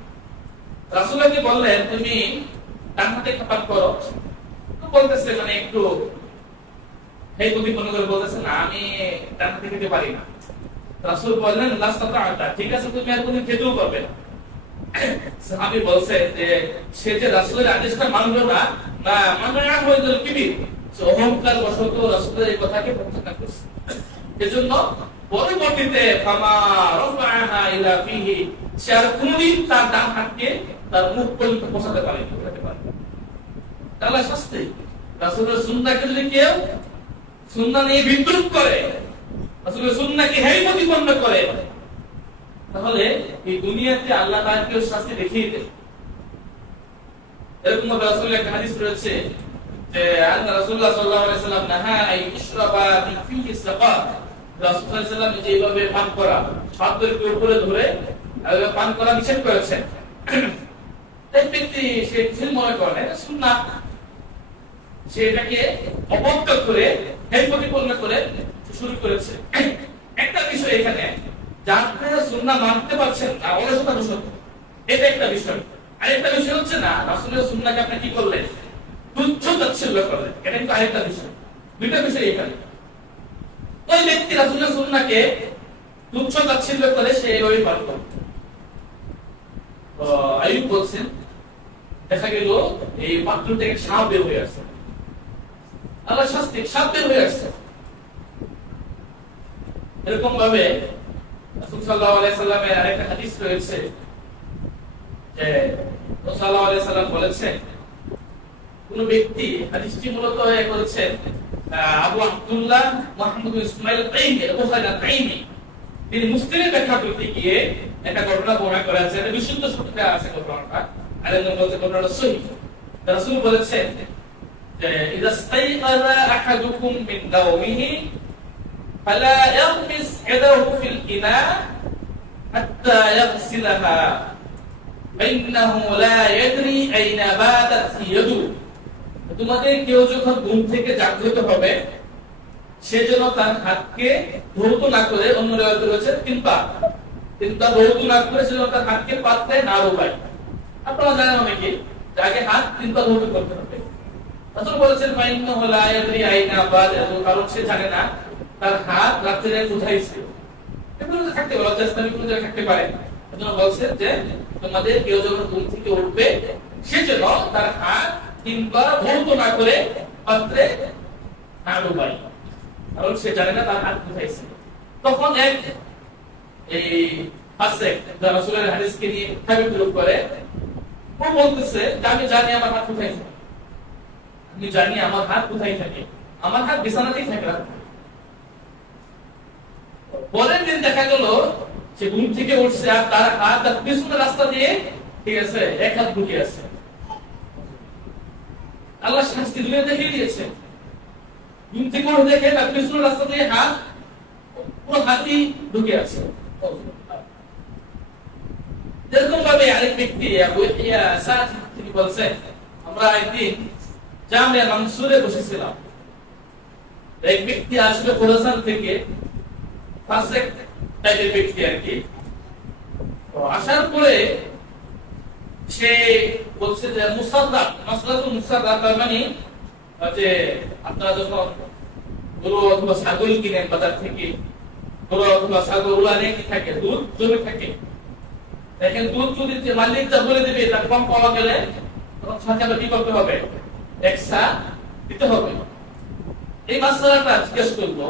রাসূলকে বললেন তুমি ডান হাতে পান করো, তো বলতেছে মানে একটু এই প্রতিপন্ন করে বলতেছে না আমি ডান হাতে খেতে পারি না। রাসূল বললেন লা ইস্তাতা'তা, ঠিক আছে তুমি আর কোনদিন খেতেও পারবে না। সাহাবী বলছে যে সে যে রাসূলের আদেশটা মানলো না, না মানা হইল কিবির, সে অহংকার বশত রাসূলের এই কথাকে প্রত্যাখ্যান করছে। এজন্য পরবর্তীতে ফামা রাফা'আহা ইলা ফিহি, সে আর কোনদিন তার ডান হাতকে তার মুখ পর্যন্ত পৌঁছাতে পারেনি, উঠাতে পারেনি। তাহলে শাস্তি, রাসূলের সুন্নাহকে যদি কেউ সুন্নাহ নিয়ে বিদ্রুপ করে, রাসূলের সুন্নাহকে হেয় প্রতিপন্ন করে, তাহলে এই দুনিয়াতে আল্লাহ তাআলাকে শাস্তি দেখিয়ে দেয়। এরকম ভাবে রাসূলের একটা হাদিস রয়েছে যে আল্লাহ রাসূলুল্লাহ সাল্লাল্লাহু আলাইহি ওয়াসাল্লাম নাহা আই ইশরাবা মিন ফিহি সাকা, রাসূল সাল্লাল্লাহু আলাইহি ওয়াসাল্লাম যেভাবে পান করা, পাত্রের উপরে ধরে এইভাবে পান করা নিষেধ করেছেন। এই ব্যক্তি সে কিছু মনে করে না, এটা সুন্নাহ, সে এটাকে অবজ্ঞা করে হেয় প্রতিপন্ন করে শুরু করেছে। একটা বিষয় এখানে, যারা সুন্নাহ মানতে পারছেন না, অলসতা দোষণ, এটা একটা বিষয়। আরেকটা বিষয় হচ্ছে না রাসূলের সুন্নাহকে আপনি কি করলেন, তুচ্ছ তাচ্ছিল্য করলেন, এটা কিন্তু আরেকটা বিষয়। দুইটা বিষয় এখানে। ওই ব্যক্তি রাসূলের সুন্নাহকে তুচ্ছ তাচ্ছিল্য করে সে এইভাবে পালন করে। আইয়ুব বলছেন দেখা গেল এই পাত্র থেকে সাপ বের হয়ে আসছে, আল্লাহ শাস্তি, সাপ বের হয়ে আসছে। এরকম ভাবে রাসূল সাল্লাল্লাহু আলাইহি সাল্লামের আরেকটা হাদিস রয়েছে যে রাসূল সাল্লাল্লাহু আলাইহি সাল্লাম বলেছেন, কোন ব্যক্তি, হাদিসটি মূলত করেছেন আবু আব্দুল্লাহ মুহাম্মদ বিন ইসমাঈল তাইমি, বুখারী তাইমি, তিনি মুসলিমে ব্যাখ্যা করতে গিয়ে একটা ঘটনা বর্ণনা করেছেন, এটা বিশুদ্ধ সূত্রে আছে ঘটনাটা, আর এর নাম হচ্ছে ঘটনাটা সহিহ। রাসূল বলেছেন যে ইযা ইসতাইকাযা আহাদুকুম মিন নাওমিহি ফালা ইয়াগমিস ইয়াদাহু ফিল ইনা হাত্তা ইয়াগসিলাহা ফাইন্নাহু লা ইয়াদরি আইনা বাতাত ইয়াদু। তোমাদের কেউ যখন ঘুম থেকে জাগ্রত হবে সে যেন তার হাতকে ধৌত না করে, অন্য রিওয়ায়েতে রয়েছে তিন পা ধৌত না করে সে যেন তার হাতকে পাতলে না ডোবায়। আপনারা জানেন অনেকে যে আগে হাত 3 পা ধৌত করতে হবে। রাসূল বলেছেন ফাইন্নাহু লা ইয়াদরি আইনা বাতাত, কারণ সে জানে না তার হাত রাত্রে কোথায় ছিল। এগুলো থাকতে পারে, লজ্জাস্থানে কোনো জায়গায় থাকতে পারে। এজন্য বলছেন যে তোমাদের কেউ যখন ঘুম থেকে উঠবে সে যেন তার হাত 3 পা ধৌত না করে পাত্রে না ডোবায়, কারণ সে জানে না তার হাত কোথায় ছিল। তখন এক এই ফাসিক যারা রাসূলের হাদিসকে নিয়ে বিদ্রুপ করে, ও বলতেছে যে আমি জানি আমার হাত কোথায় থাকে, আমি জানি আমার হাত কোথায় থাকে, আমার হাত বিছানাতেই থাকে। পরের দিন দেখা গেল সে ঘুম থেকে উঠছে আর তার হাত তার পিছনের রাস্তা দিয়ে, ঠিক আছে, এক হাত ঢুকে আছে। আল্লাহ শাস্তি দুনিয়া দেখিয়ে দিয়েছে। ঘুম থেকে উঠে দেখে তার পিছনের রাস্তা দিয়ে হাত, পুরো হাতই ঢুকে আছে। যেরকম ভাবে আরেক ব্যক্তি আবু ইয়া সাদ তিনি বলছেন, আমরা একদিন জামিয়া মানসুরে বসেছিলাম, এক ব্যক্তি আসলে খোরাসান থেকে ফাসিক টাইপের ব্যক্তি আর কি। তো আসার পরে সে বলছে যে মুসাদ্দাক, মাসলাতুল মুসাদ্দাক তার মানে যে আপনারা যখন গরু অথবা ছাগল কিনেন বাজার থেকে, গরু অথবা ছাগল উলানে কি থাকে, দুধ জমে থাকে, দেখেন দুধ যদি মালিক যা বলে দেবে তার কম পাওয়া গেলে তখন সাথে কি করতে হবে, এক্সট্রা দিতে হবে। এই মাসলাটা জিজ্ঞেস করলো,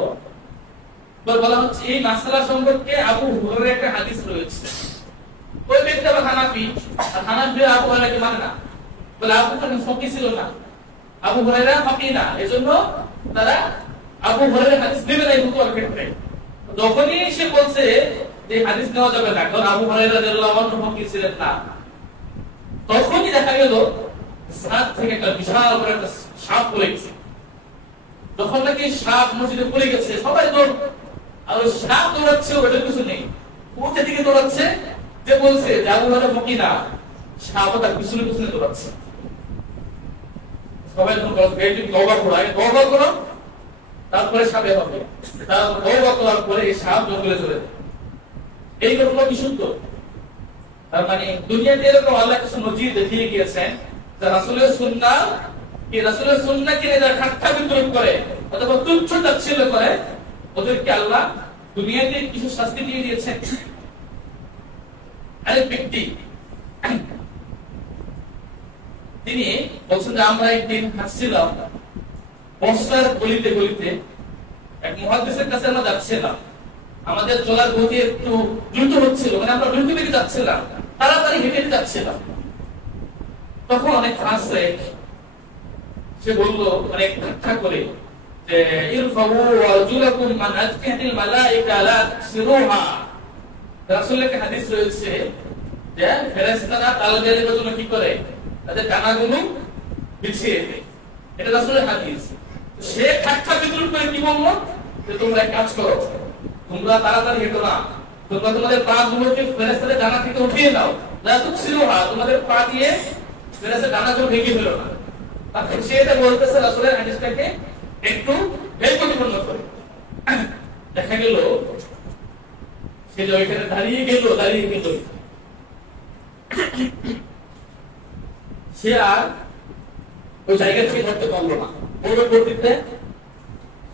বলা হচ্ছে এই মাসলা সম্পর্কে আবু হুরায়রার একটা হাদিস রয়েছে। ওই ব্যক্তি আবার হানাফি, আর হানাফি আবু হুরায়রাকে মানে না, বলে আবু হুরায়রা ফকি ছিল না, আবু হুরায়রা ফকি না, এজন্য তারা আবু হুরায়রার হাদিস নেবে না এই ফতোয়ার ক্ষেত্রে। যখনই সে বলছে যে হাদিস নেওয়া যাবে না কারণ আবু হুরায়রা রাদিয়াল্লাহু আনহু ফকি ছিলেন না, তখনই দেখা গেল সাত থেকে একটা বিশাল বড় একটা সাপ পড়ে গেছে। যখন নাকি সাপ মসজিদে পড়ে গেছে সবাই দৌড়, আর সাপ দৌড়াচ্ছে, ওটার কিছু নেই, উঠে দিকে দৌড়াচ্ছে, যে বলছে যে আবু হুরায়রা ফকি না, সাপ তার পিছনে পিছনে দৌড়াচ্ছে। সবাই যখন তওবা করো, আগে তওবা করো তারপরে সাপে হবে, তারপর তওবা করার পরে এই সাপ জঙ্গলে চলে যায়। এই ঘটনা বিশুদ্ধ। তার মানে দুনিয়াতে এরকম আল্লাহ কিছু নজির দেখিয়ে গিয়েছেন যে রাসূলের সুন্নাহ কি, রাসূলের সুন্নাহকে যারা ঠাট্টা বিদ্রুপ করে অথবা তুচ্ছ তাচ্ছিল্য করে, ওদেরকে আল্লাহ দুনিয়াতে কিছু শাস্তি দিয়ে দিয়েছেন। আরেক ব্যক্তি তিনি বলছেন যে আমরা একদিন হাঁটছিলাম বস্তার গলিতে গলিতে, এক মুহাদ্দিসের কাছে আমরা যাচ্ছিলাম, আমাদের চলার গতি একটু দ্রুত হচ্ছিল, মানে আমরা দ্রুত বেগে যাচ্ছিলাম, তাড়াতাড়ি হেঁটে যাচ্ছিলাম। তখন অনেক ফাঁসে সে বলল অনেক ঠাট্টা করে যে ইরফাউ ওয়াজুলাকুম মান আজকাতিল মালাইকা লা তাকসিরুহা। রাসূলের হাদিস রয়েছে যে ফেরেশতারা তালবের জন্য কি করে, তাদের ডানাগুলো বিছিয়ে দেয়, এটা রাসূলের হাদিস। সে ঠাট্টা বিদ্রুপ করে কি বলল যে তোমরা এক কাজ করো, তোমরা তাড়াতাড়ি হেঁটো না, তোমরা তোমাদের পা গুলোকে ফেরেশতাদের ডানা থেকে উঠিয়ে দাও, লা তাকসিরুহা, তোমাদের পা দিয়ে ফেরেশতাদের ডানাগুলো ভেঙে ফেলো না। তারপর সে এটা বলতেছে রাসূলের হাদিসটাকে একটু বেপরিপূর্ণ করে। দেখা গেল সে যে ওইখানে দাঁড়িয়ে গেল সে আর ওই জায়গা থেকে ধরতে পারলো না, পরবর্তীতে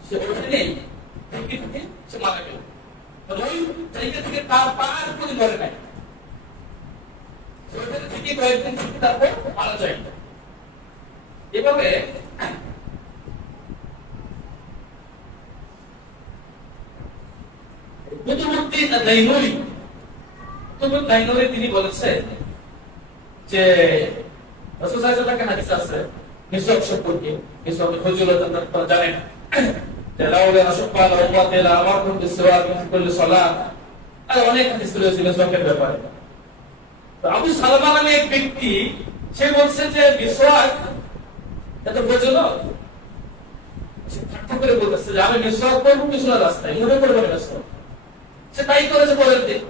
সে ওঠে নেই, সে মারা গেল। ওই জায়গা থেকে তার পার করে ধরে নাই, ওইখানে থেকে কয়েকদিন থেকে তারপর মারা যায়। এভাবে তিনি বলেছেন যে রাসূল সাল্লাল্লাহু আলাইহি ওয়াসাল্লামের হাদিস আছে মিসওয়াক সম্পর্কে, মিসওয়াকের ফজিলত আপনারা জানেন যে লাউলা আশফাল উম্মতি লা আমারতুম বিসওয়াক ফি কুল্লি সালাত, আর অনেক হাদিস রয়েছে মিসওয়াকের ব্যাপারে। তো আবু সালামা নামে এক ব্যক্তি সে বলছে যে মিসওয়াক এটা ফজিলত, সে ঠাট্টা করে বলতেছে যে আমি মিসওয়াক করব পিছনের রাস্তায়, মুখে করব না। সে তাই করেছে পরের দিন।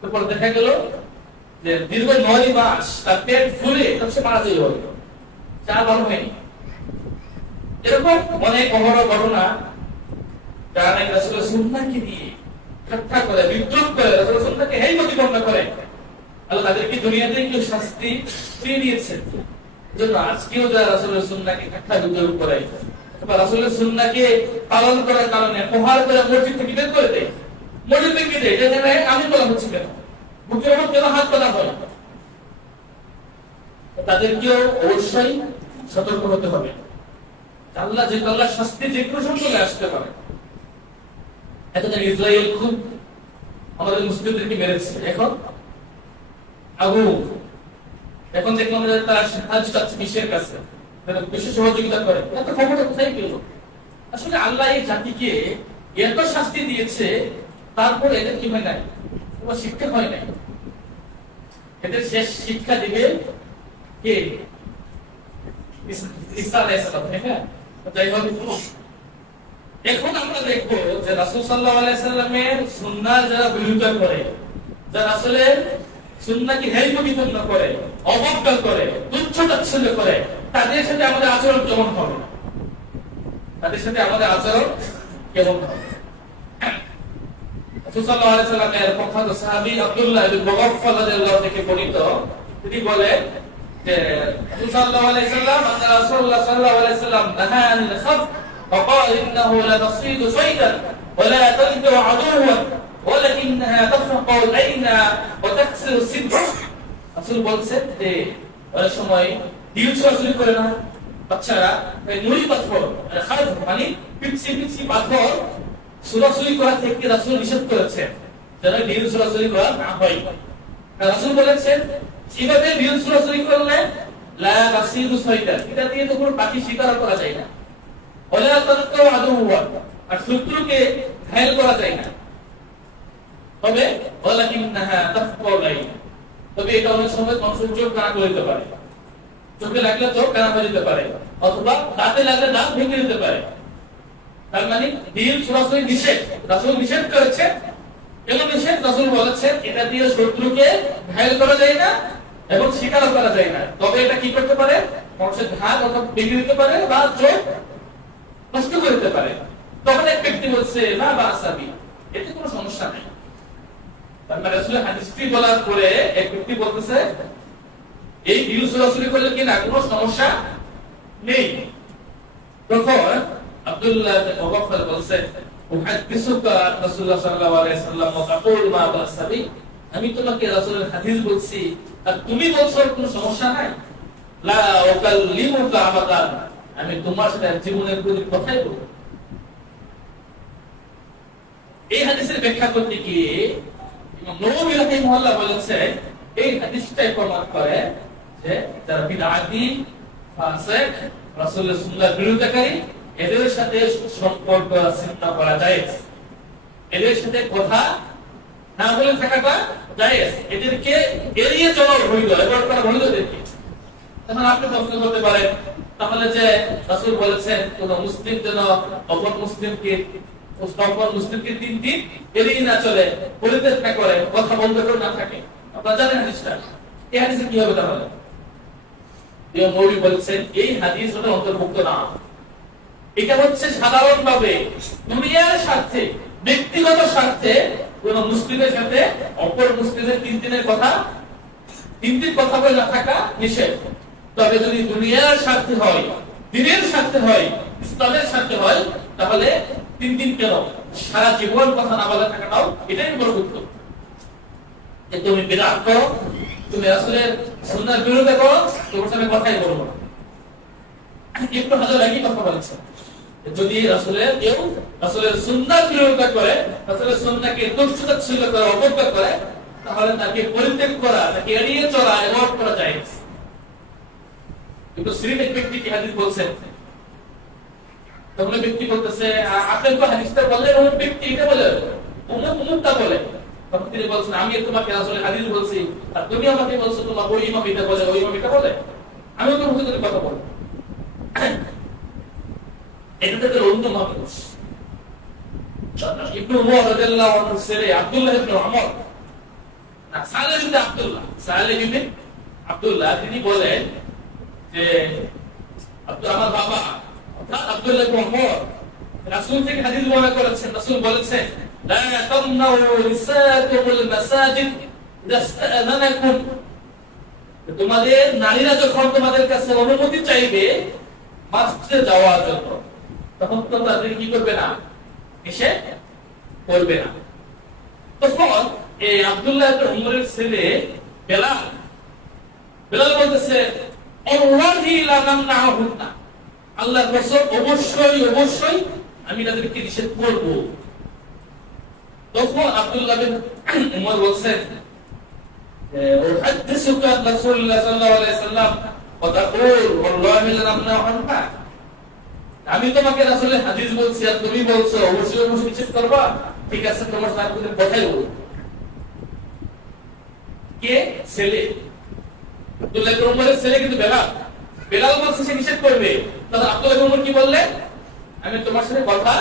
তারপর দেখা গেল যে দীর্ঘ 9 মাস তার পেট ফুলে সে মারা যায়, সে আর ভালো হয়নি। এরকম অনেক অহরহ ঘটনা যারা নাকি রাসূলের সুন্নাহকে নিয়ে ঠাট্টা করে, বিদ্রুপ করে, রাসূলের সুন্নাহকে হেয় প্রতিপন্ন করে, আল্লাহ তাদেরকে দুনিয়াতে একটু শাস্তি দিয়ে দিয়েছেন। এজন্য আজকেও যারা রাসূলের সুন্নাহকে ঠাট্টা বিদ্রুপ করে অথবা রাসূলের সুন্নাহকে পালন করার কারণে প্রহার করে মসজিদ থেকে বের করে দেয়, মসজিদ থেকে দেয়, যে আমি বলা হচ্ছে কেন, বুকের উপর কেন হাত করা হয়, তাদেরকেও অবশ্যই সতর্ক হতে হবে। আল্লাহ যে আল্লাহ শাস্তি যে কোনো সময় চলে আসতে পারে। এতদিন ইসরায়েল খুব আমাদের মুসলিমদেরকে মেরেছে, এখন দেখলাম তারা সাহায্য চাচ্ছে বিশ্বের কাছে, বিশ্ব সহযোগিতা করে, এত ক্ষমতা কোথায় পেল? আসলে আল্লাহ এই জাতিকে এত শাস্তি দিয়েছে, তারপরে এদের কি হয় নাই, তোমার শিক্ষা হয় নাই। এদের শেষ শিক্ষা দিবে কে? ঈসা আলাইহিস সালাম। হ্যাঁ, যাই হোক, এখন আমরা দেখবো যে রাসূল সাল্লাল্লাহু আলাইহি সাল্লামের সুন্নাহর যারা বিরোধিতা করে, যারা আসলে সুন্নাহকে হেয় প্রতিপন্ন করে, অবজ্ঞা করে, তুচ্ছ তাচ্ছিল্য করে, তাদের সাথে আমাদের আচরণ কেমন হবে? তাদের সাথে আমাদের আচরণ কেমন হবে? রাসূল সাল্লাল্লাহু আলাইহি সাল্লামের প্রখ্যাত সাহাবী আব্দুল্লাহ ইবনে মুগাফফাল রাদিয়াল্লাহু থেকে বর্ণিত, তিনি বলেন যে রাসূল সাল্লাল্লাহু আলাইহি সাল্লাম রাসূলুল্লাহ সাল্লাল্লাহু আলাইহি সাল্লাম নাহা আনিল খাফ وقال انه لتصيد صيدا ولا تلقوا عدوا ولكنها تفقع العين وتكسر الصدر। রাসূল বলেছেন যে ওই সময় ঢিল ছোড়াছুড়ি করে না বাচ্চারা, নুড়ি পাথর খারাপ মানে পিচ্ছি পিচ্ছি পাথর ছোড়াছুড়ি করা থেকে রাসূল নিষেধ করেছেন, যেন ঢিল ছোড়াছুড়ি করা না হয়। রাসূল বলেছেন এভাবে ঢিল ছোড়াছুড়ি করলে লা তাসিদু সাইদা, এটা দিয়ে তো কোনো পাখি শিকার করা যায় না। ওয়ালা তালকাউ আদুওয়া, আর শত্রুকে ঘায়েল করা যায় না। তবে ওয়ালাকিন্নাহা তাফকাউ আলাইহি, তবে এটা অনেক সময় কনসেন্ট্রেট করা করে দিতে পারে, চোখে লাগলে চোখ কানা হয়ে যেতে পারে, অথবা দাঁতে লাগলে দাঁত ভেঙে যেতে পারে। তার মানে ঢিল ছোড়াছুড়ি নিষেধ, রাসূল নিষেধ করেছেন। কেন নিষেধ? রাসূল বলেছেন এটা দিয়ে শত্রুকে ঘায়েল করা যায় না এবং শিকার করা যায় না। তবে এটা কি করতে পারে? মানুষের ঘাত অথবা ভেঙে দিতে পারে বা চোখ নষ্ট করে দিতে পারে। তখন এক ব্যক্তি বলছে না বা আসাবি, এতে কোনো সমস্যা নেই। তার মানে রাসূলের হাদিসটি বলার পরে এক ব্যক্তি বলতেছে এই ঢিল ছোড়াছুড়ি করলে কি না কোনো সমস্যা নেই। তখন আব্দুল্লাহ ইবনে মুগাফফাল বলছে উহাদ্দিসুকা রাসূলুল্লাহ সাল্লাল্লাহু আলাইহি ওয়াসাল্লাম ওয়া তাকুল মা বাসাবি, আমি তোমাকে রাসূলের হাদিস বলছি আর তুমি বলছো কোনো সমস্যা নাই। লা উকাল্লিমুকা আবাদান, আমি তোমার সাথে জীবনের প্রতি কথাই বলবো। এই হাদিসের ব্যাখ্যা করতে গিয়ে ইমাম নববী রাহিমাহুল্লাহ বলেছেন এই হাদিসটাই প্রমাণ করে যে যারা বিদআতি, ফাসিক, রাসূলের সুন্নাহ বিরোধিতাকারী, এদের সাথে সম্পর্ক ছিন্ন করা জায়েজ, এদের সাথে কথা না বলে থাকাটা জায়েজ, এদেরকে এড়িয়ে চলা বৈধ, এবারে করা বৈধ দেখি। তখন আপনি প্রশ্ন করতে পারেন তাহলে যে রাসূল বলেছেন কোন মুসলিম যেন অপর মুসলিমকে তিন দিন এড়িয়ে না চলে, পরিত্যাগ না করে, কথা বন্ধ করে না থাকে। আপনারা জানেন হাদিসটা, এই হাদিসে কি হবে তাহলে? ইমাম নববী বলেছেন এই হাদিস ওটা অন্তর্ভুক্ত না। এটা হচ্ছে সাধারণভাবে দুনিয়ার স্বার্থে, ব্যক্তিগত স্বার্থে কোন মুসলিমের সাথে অপর মুসলিমের তিন দিন কথা বলে না থাকা নিষেধ। তবে যদি দুনিয়ার স্বার্থে হয়, দিনের স্বার্থে হয়, ইসলামের স্বার্থে হয়, তাহলে তিন দিন কেন সারা জীবন কথা না বলে থাকাটাও এটাই বড় গুরুত্ব। যে তুমি বিদআত করো, তুমি রাসূলের সুন্নাহর বিরোধিতা করো, তোমার সাথে কথাই বলবো না। ইবনে হাজার একই কথা বলেছেন, যদি রাসূলের সুন্নাহর বিরোধিতা করে, রাসূলের সুন্নাহকে তুচ্ছ-তাচ্ছিল্য করে, অবজ্ঞা করে, তাহলে তাকে পরিত্যাগ করা, তাকে এড়িয়ে চলা, এভয়েড করা জায়েজ। কিন্তু সিরিন এক ব্যক্তি কি হাদিস বলছেন, তখন ব্যক্তি বলতেছে আপনি তো হাদিসটা বললেন, ওই ব্যক্তি এটা বলে, অমুকটা বলে। তখন তিনি বলছেন আমি তোমাকে আসলে হাদিস বলছি আর তুমি আমাকে বলছো তোমার ওই ইমাম এটা বলে, ওই ইমাম এটা বলে, আমিও তো মুখে কথা বলি। এটা তাদের অন্য মানুষ। ইবনে উমর রাদিয়াল্লাহু আনহু ছেলে আব্দুল্লাহ ইবনে উমর, না সালেহ ইবনে আব্দুল্লাহ, তিনি বলেন যে আমার বাবা আব্দুল্লাহ ইবনে উমর রাসূল থেকে হাদিস বর্ণনা করেছেন। রাসূল বলেছেন লা তামনাউ নিসাকুমুল মাসাজিদ ইস্তাআযানাকুম, তোমাদের নারীরা যখন তোমাদের কাছে অনুমতি চাইবে মসজিদে যাওয়ার জন্য, তখন তো তাদের কি করবে না, নিষেধ করবে না। তখন এই আব্দুল্লাহ ইবনে উমরের ছেলে বেলাল বলতেছে আল্লাহি লা নামনাহুন্না, আল্লাহর কসম অবশ্যই আমি তাদেরকে নিষেধ করব। তখন আব্দুল্লাহ বিন উমর বলছেন উহাদ্দিসুকা রাসূলুল্লাহ সাল্লাল্লাহু আলাইহি ওয়াসাল্লাম ওয়া তাকুল ওয়াল্লাহি লা নামনাহুন্না, আমি তোমাকে রাসূলের হাদিস বলছি আর তুমি বলছো অবশ্যই নিষেধ করবা, ঠিক আছে তোমার সাথে কথাই বলবো। কে ছেলে? আব্দুল্লাহ ইবনে উমরের ছেলে কিন্তু বেলাল বলছে সে নিষেধ করবে। তখন আব্দুল্লাহ ইবনে উমর কি বললেন, আমি তোমার সাথে কথা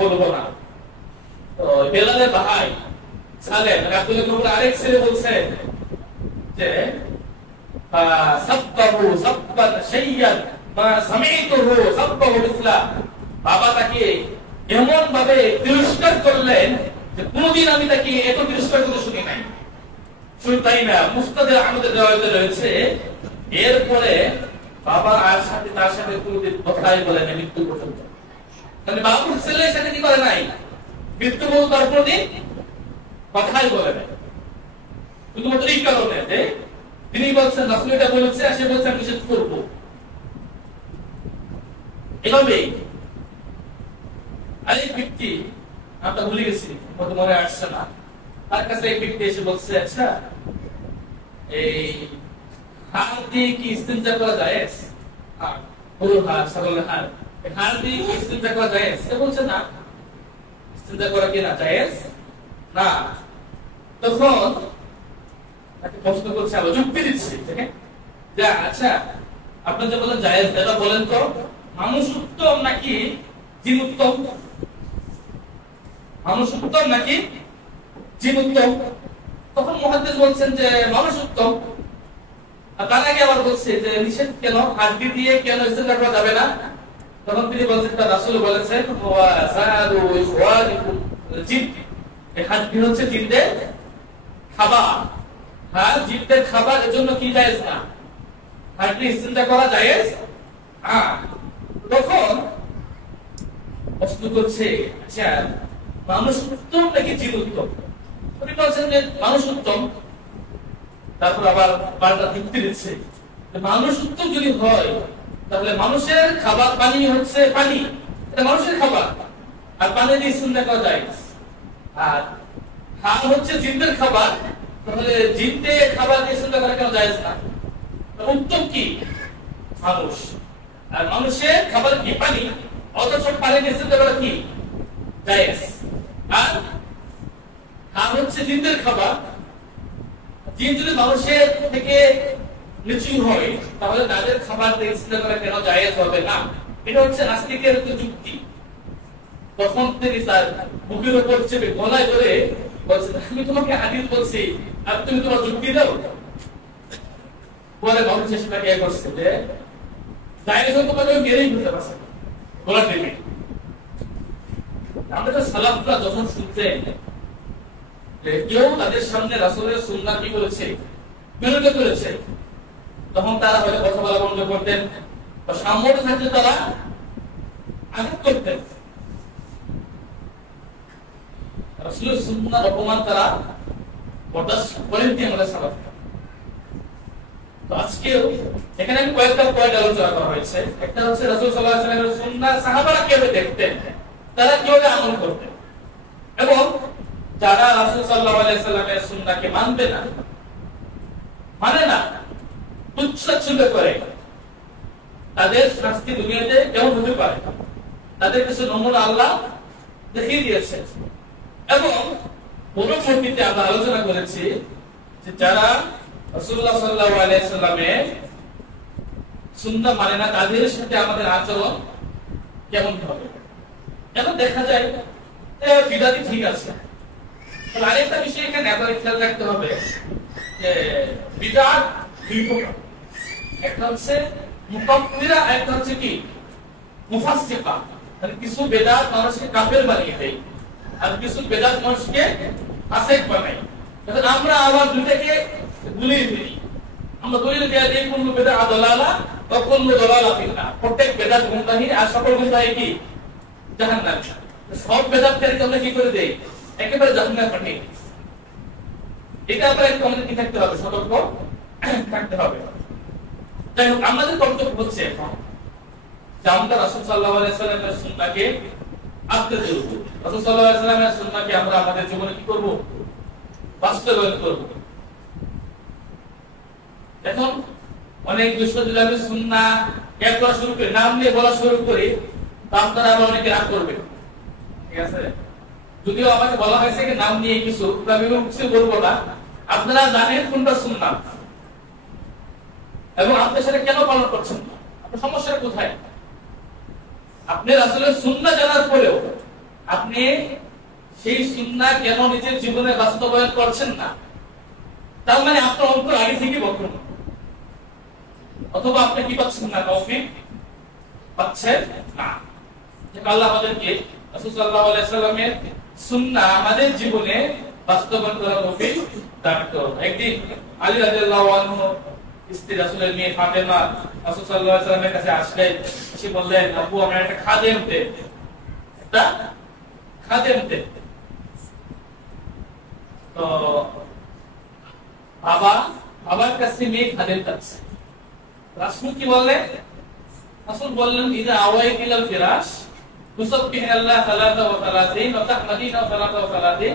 বলবো না। তো বেলালের ভাই সালেহ আব্দুল্লাহ ইবনে উমর আরেক ছেলে বলছে যে সাব্বাহু সাব্বান শাইয়ান মা সামিতুহু সাব্বাহু মিসলা, বাবা তাকে এমন ভাবে তিরস্কার করলেন যে কোনদিন আমি তাকে এত তিরস্কার করতে শুনি নাই। শুধু তাই না, মুস্তাদে আহমদের রিওয়ায়াতে রয়েছে এরপরে বাবা আর সাথে তার সাথে কোনদিন কথাই বলে না মৃত্যু পর্যন্ত। মানে বাবুর ছেলের সাথে কি করে নাই, মৃত্যু পর্যন্ত তার কোনদিন কথাই বলে নাই। শুধুমাত্র এই কারণে যে তিনি বলছেন রাসূল এটা বলেছে, সে বলছে আমি নিষেধ করবো। এভাবে আরেক ব্যক্তি, আমরা ভুলে গেছি, মনে আসছে না, তার কাছে এক ব্যক্তি এসে বলছে আচ্ছা এই হাড় দিয়ে কি ইস্তেঞ্জা করা যায়? গরুর হাড়, ছাগলের হাড়, হাড় দিয়ে কি ইস্তেঞ্জা করা যায়? সে বলছে না, ইস্তেঞ্জা করা কি না জায়েজ না। তখন তাকে প্রশ্ন করছে, আবার যুক্তি দিচ্ছে যে আচ্ছা আপনি যে বলেন জায়েজ, এটা বলেন তো মানুষ উত্তম নাকি জিন উত্তম? মানুষ উত্তম নাকি জিন উত্তম? তখন মুহাদ্দিস বলছেন যে মানুষ উত্তম। আর তার আগে আবার বলছে যে নিষেধ কেন, হাড্ডি দিয়ে কেন ইস্তেঞ্জা করা যাবে না? তখন তিনি বলছেন তার রাসূল বলেছেন ওয়া সালু ইখওয়ানিকুম জিন, এই হাড্ডি হচ্ছে জিনদের খাবার। হ্যাঁ, জিনদের খাবার, এজন্য কি জায়েজ না, হাড্ডি ইস্তেঞ্জা করা জায়েজ। তখন প্রশ্ন করছে আচ্ছা মানুষ উত্তম নাকি জিন উত্তম? উনি বলছেন যে মানুষ উত্তম। তারপর আবার পাল্টা যুক্তি দিচ্ছে মানুষ উত্তম যদি হয় তাহলে মানুষের খাবার পানি হচ্ছে পানি, এটা মানুষের খাবার, আর পানি দিয়ে ইস্তেঞ্জা করা যায়। আর হাড় হচ্ছে জিনদের খাবার, তাহলে জিনদের খাবার দিয়ে ইস্তেঞ্জা করা কেন জায়েজ না? উত্তম কি? মানুষ। আর মানুষের খাবার কি? পানি, অথচ পানি দিয়ে ইস্তেঞ্জা করা কি জায়েজ। আর হাড় হচ্ছে জিনদের খাবার, জিন যদি মানুষের থেকে নিচু হয় তাহলে তাদের খাবার দিয়ে ইস্তেঞ্জা করা কেন জায়েজ হবে না? এটা হচ্ছে নাস্তিকের যুক্তি। তখন তিনি তার বুকের উপর চেপে গলায় ধরে বলছেন আমি তোমাকে হাদিস বলছি আর তুমি তোমার যুক্তি দাও। পরে মানুষ সেটাকে ইয়ে করছে যে জায়েজ হতে পারে, মেরেই ফেলতে পারছে গলা টেনে। আমাদের সালাফরা যখন শুনতেন কেউ তাদের সামনে রাসূলের সুন্নাহ কি করেছে, বিরোধিতা করেছে, তখন তারা হয়তো কথা বলা বন্ধ করতেন বা সামনে থাকলে তারা আঘাত করতেন। রাসূলের সুন্নাহর অপমান তারা বরদাস্ত করেননি আমাদের সালাফরা। তো আজকেও এখানে আমি কয়েকটা পয়েন্ট আলোচনা করা হয়েছে। একটা হচ্ছে রাসূল সাল্লাল্লাহু আলাইহি ওয়াসাল্লামের সুন্নাহ সাহাবারা কিভাবে দেখতেন, তারা কিভাবে আমল করতেন, এবং যারা রাসূল সাল্লাল্লাহু আলাইহি ওয়াসাল্লামের সুন্নাহকে মানে না, তুচ্ছ-তাচ্ছিল্য করে, তাদের শাস্তি দুনিয়াতে কেমন হতে পারে তাদের কিছু নমুনা আল্লাহ দেখিয়ে দিয়েছে। এবং পরবর্তীতে আমরা আলোচনা করেছি যে যারা রাসূলুল্লাহ সাল্লাল্লাহু আলাইহি ওয়াসাল্লামের সুন্নাহ মানে না তাদের সাথে আমাদের আচরণ কেমন হবে। এখন দেখা যায় বিদাতি ঠিক আছে, আরেকটা বিষয় এখানে আপনাদের খেয়াল রাখতে হবে যে বিদআত দুই প্রকার, একটা হচ্ছে মুকাফফিরা, একটা হচ্ছে কি মুফাসসিকা। মানে কিছু বেদাত মানুষকে কাফের বানিয়ে দেয় আর কিছু বেদাত মানুষকে ফাসিক বানায়। তাহলে আমরা আবার দুইটাকে গুলিয়ে ফেলি, আমরা দলিল দিয়ে দেই কোন বেদাত দালালা বা কোন দালালা ফিন্নার। প্রত্যেক বেদাত গুমরাহি আর সকল গুমরাহি কি জাহান্নাম। সব বেদাতকে আমরা কি করে দেই, একেবারে জাহান্নামে পাঠিয়ে দিই। এটা আমরা একটু আমাদের কি থাকতে হবে, সতর্ক থাকতে হবে। যাই হোক, আমাদের কর্তব্য হচ্ছে এখন যে আমরা রাসূল সাল্লাল্লাহু আলাইহি ওয়াসাল্লামের সুন্নাহকে আঁকড়ে ধরব। রাসূল সাল্লাল্লাহু আলাইহি ওয়াসাল্লামের সুন্নাহকে আমরা আমাদের জীবনে কি করব, বাস্তবায়ন করব। এখন অনেক বিশ্ববিদ্যালয়ের সুন্নাহ এক করা শুরু করে, নাম নিয়ে বলা শুরু করে, তার দ্বারা আবার অনেকে রাগ করবে, ঠিক আছে? যদিও আমাকে বলা হয়েছে যে নাম নিয়ে কিছু, আমি কিছু বলবো না, আপনারা জানেন কোনটা সুন্নাহ এবং আপনি সেটা কেন পালন করছেন, আপনার সমস্যাটা কোথায়। আপনি রাসূলের সুন্নাহ জানার পরেও আপনি সেই সুন্নাহ কেন নিজের জীবনে বাস্তবায়ন করছেন না, তার মানে আপনার অন্তর আগে থেকে বক্র, অথবা আপনি কি পাচ্ছেন না, তৌফিক পাচ্ছেন না। যে আল্লাহ আমাদেরকে রাসূল সাল্লাল্লাহু আলাইহি ওয়াসাল্লামের সুন্নাহ আমাদের জীবনে বাস্তবায়ন করা তৌফিক দান করুন। একদিন আলী রাদিয়াল্লাহু আনহু স্ত্রী রাসূলের মেয়ে ফাতেমা রাসূল সাল্লাল্লাহু আলাইহি ওয়াসাল্লামের কাছে আসলেন, এসে বললেন, আব্বু আমরা একটা খাদেম দেন, একটা খাদেম দেন। তো বাবার কাছে মেয়ে খাদেম চাচ্ছে। রাসূল কি বললেন? রাসূল বললেন, ইযা আওয়াইত ইলাল ফিরাশ তুসাব্বিহুল্লাহ সালাতা ওয়া সালাতিন ওয়া তাহমাদিনা সালাতা ওয়া সালাতিন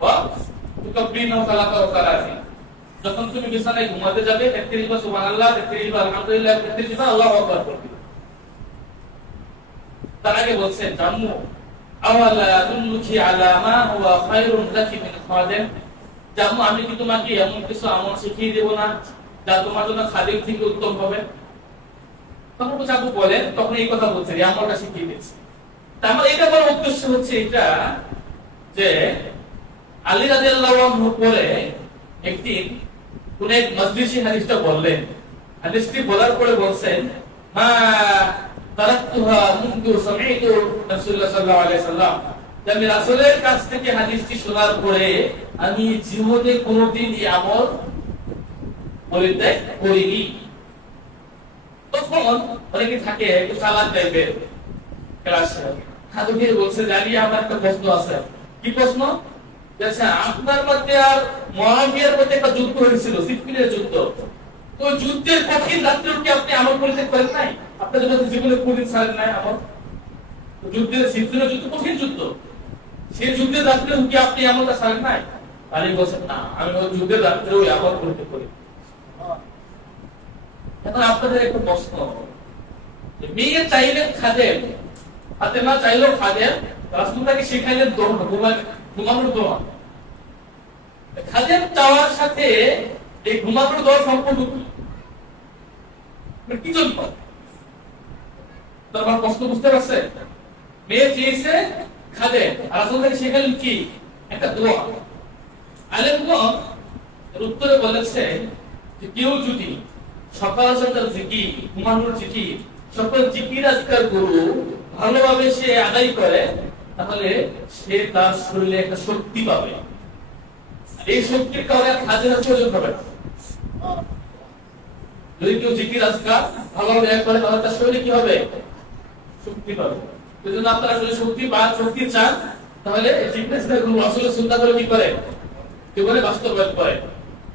ওয়া তুকাব্বিরুহু সালাতা ওয়া সালাতিন। যখন তুমি বিছানায় ঘুমাতে যাবে 33 বার সুবহানাল্লাহ, 33 বার আলহামদুলিল্লাহ, 33 বার আল্লাহু আকবার পড়বে। তার আগে বলছেন, জাম্মু আওয়ালা আদুল্লুকি আলা মা হুয়া খায়রুন লাকি মিন খাদেম। জাম্মু আমি কি তোমাকে এমন কিছু আমল শিখিয়ে দেব না যা তোমার জন্য খাদেম থেকে উত্তম হবে? তখন আবু বলেন, তখন এই কথা বলছে, এই আমলটা শিখিয়ে দিয়েছে। তার মানে এটা বলার উদ্দেশ্য হচ্ছে এটা যে আলী রাদিয়াল্লাহু আনহু পরে একদিন কোন এক মজলিসে হাদিসটা বললেন। হাদিসটি বলার পরে বলছেন, মা তারাকতুহা মুনযু সামি'তু রাসূলুল্লাহ সাল্লাল্লাহু আলাইহি ওয়াসাল্লাম। আমি রাসূলের কাছ থেকে হাদিসটি শোনার পরে আমি জীবনে কোনোদিন এই আমল পরিত্যাগ করিনি। তখন অনেকে থাকে একটু চালাক টাইপের ক্লাসে, হাদিসে বলছে, জানি আমার একটা প্রশ্ন আছে। কি প্রশ্ন? আচ্ছা, আপনার মধ্যে আর মুআবিয়ার মধ্যে একটা যুদ্ধ হয়েছিল, সিফিনের যুদ্ধ। তো যুদ্ধের কঠিন রাত্রেও কি আপনি আমল পরিত্যাগ করেন নাই? আপনার জন্য জীবনে কোনদিন ছাড়েন নাই আমল? যুদ্ধের সিফিনের যুদ্ধ কঠিন যুদ্ধ, সেই যুদ্ধের রাত্রেও কি আপনি আমলটা ছাড়েন নাই? আলী বলছেন, না, আমি ওই যুদ্ধের রাত্রেও আমল পরিত্যাগ করি। এখন আপনাদের একটা প্রশ্ন, মেয়ে চাইলেন খাদেম, ফাতেমা চাইলেও খাদেম, রাসূল তাকে শিখাইলেন ঘুমানোর দোয়া। খাদেম চাওয়ার সাথে এই ঘুমানোর দোয়া সম্পর্ক কি জন্য? তোমার প্রশ্ন বুঝতে পারছে? মেয়ে চেয়েছে খাদেম, রাসূল তাকে শিখাইলেন কি? একটা দোয়া। আলেমগণ উত্তরে বলেছে যে কেউ যদি সকাল সকাল জিকির, ঘুমানোর জিকির, সকল জিকির আজকার গুরু ভালোভাবে সে আদায় করে, তাহলে সে তার শরীরে একটা শক্তি পাবে। এই শক্তির কারণে খাজের প্রয়োজন হবে না। যদি কেউ জিকির আজকার ভালোভাবে করে, তাহলে তার শরীরে কি হবে? শক্তি পাবে। যদি আপনারা শরীরে শক্তি চান, তাহলে জিকির আজকার গুরু আসলে সুন্নাহ করে কি করে? জীবনে বাস্তবায়ন করে।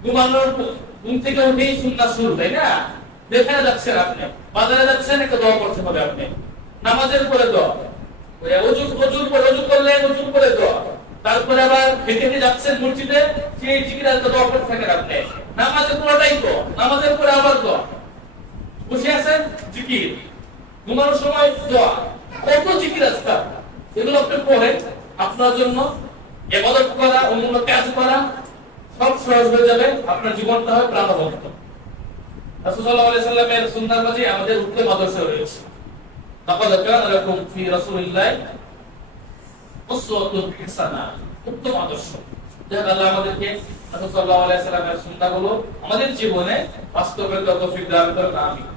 ঘুমানোর ঘুম থেকে উঠেই সুন্নাহ শুরু, তাই না? যেখানে যাচ্ছেন আপনি, বাজারে যাচ্ছেন, একটা দোয়া করতে হবে আপনি। নামাজের পরে দোয়া, ওযু করলেন, ওযু করে দোয়া। তারপরে আবার হেঁটে যাচ্ছেন মসজিদে, সেই জিকির আর দোয়া করতে থাকেন আপনি। নামাজের পুরোটাই দোয়া, নামাজের পরে আবার দোয়া। বসে আছেন জিকির, ঘুমানোর সময় দোয়া, কত জিকির আজকাল। এগুলো আপনি পড়েন, আপনার জন্য ইবাদত করা, অন্য কাজ করা সব সহজ হয়ে যাবে, আপনার জীবনটা হবে প্রাণবন্ত। রাসূল সাল্লাল্লাহু আলাইহি ওয়াসাল্লামের সুন্নাহর মাঝে আমাদের উত্তম আদর্শ রয়েছে। লাকাদ কানা লাকুম ফি রাসূলিল্লাহি উসওয়াতুন হাসানাহ, উত্তম আদর্শ। যারা আল্লাহ আমাদেরকে রাসূল সাল্লাল্লাহু আলাইহি ওয়াসাল্লামের সুন্নাহগুলো আমাদের জীবনে বাস্তবায়ন করার তৌফিক দান করেন। আমিন।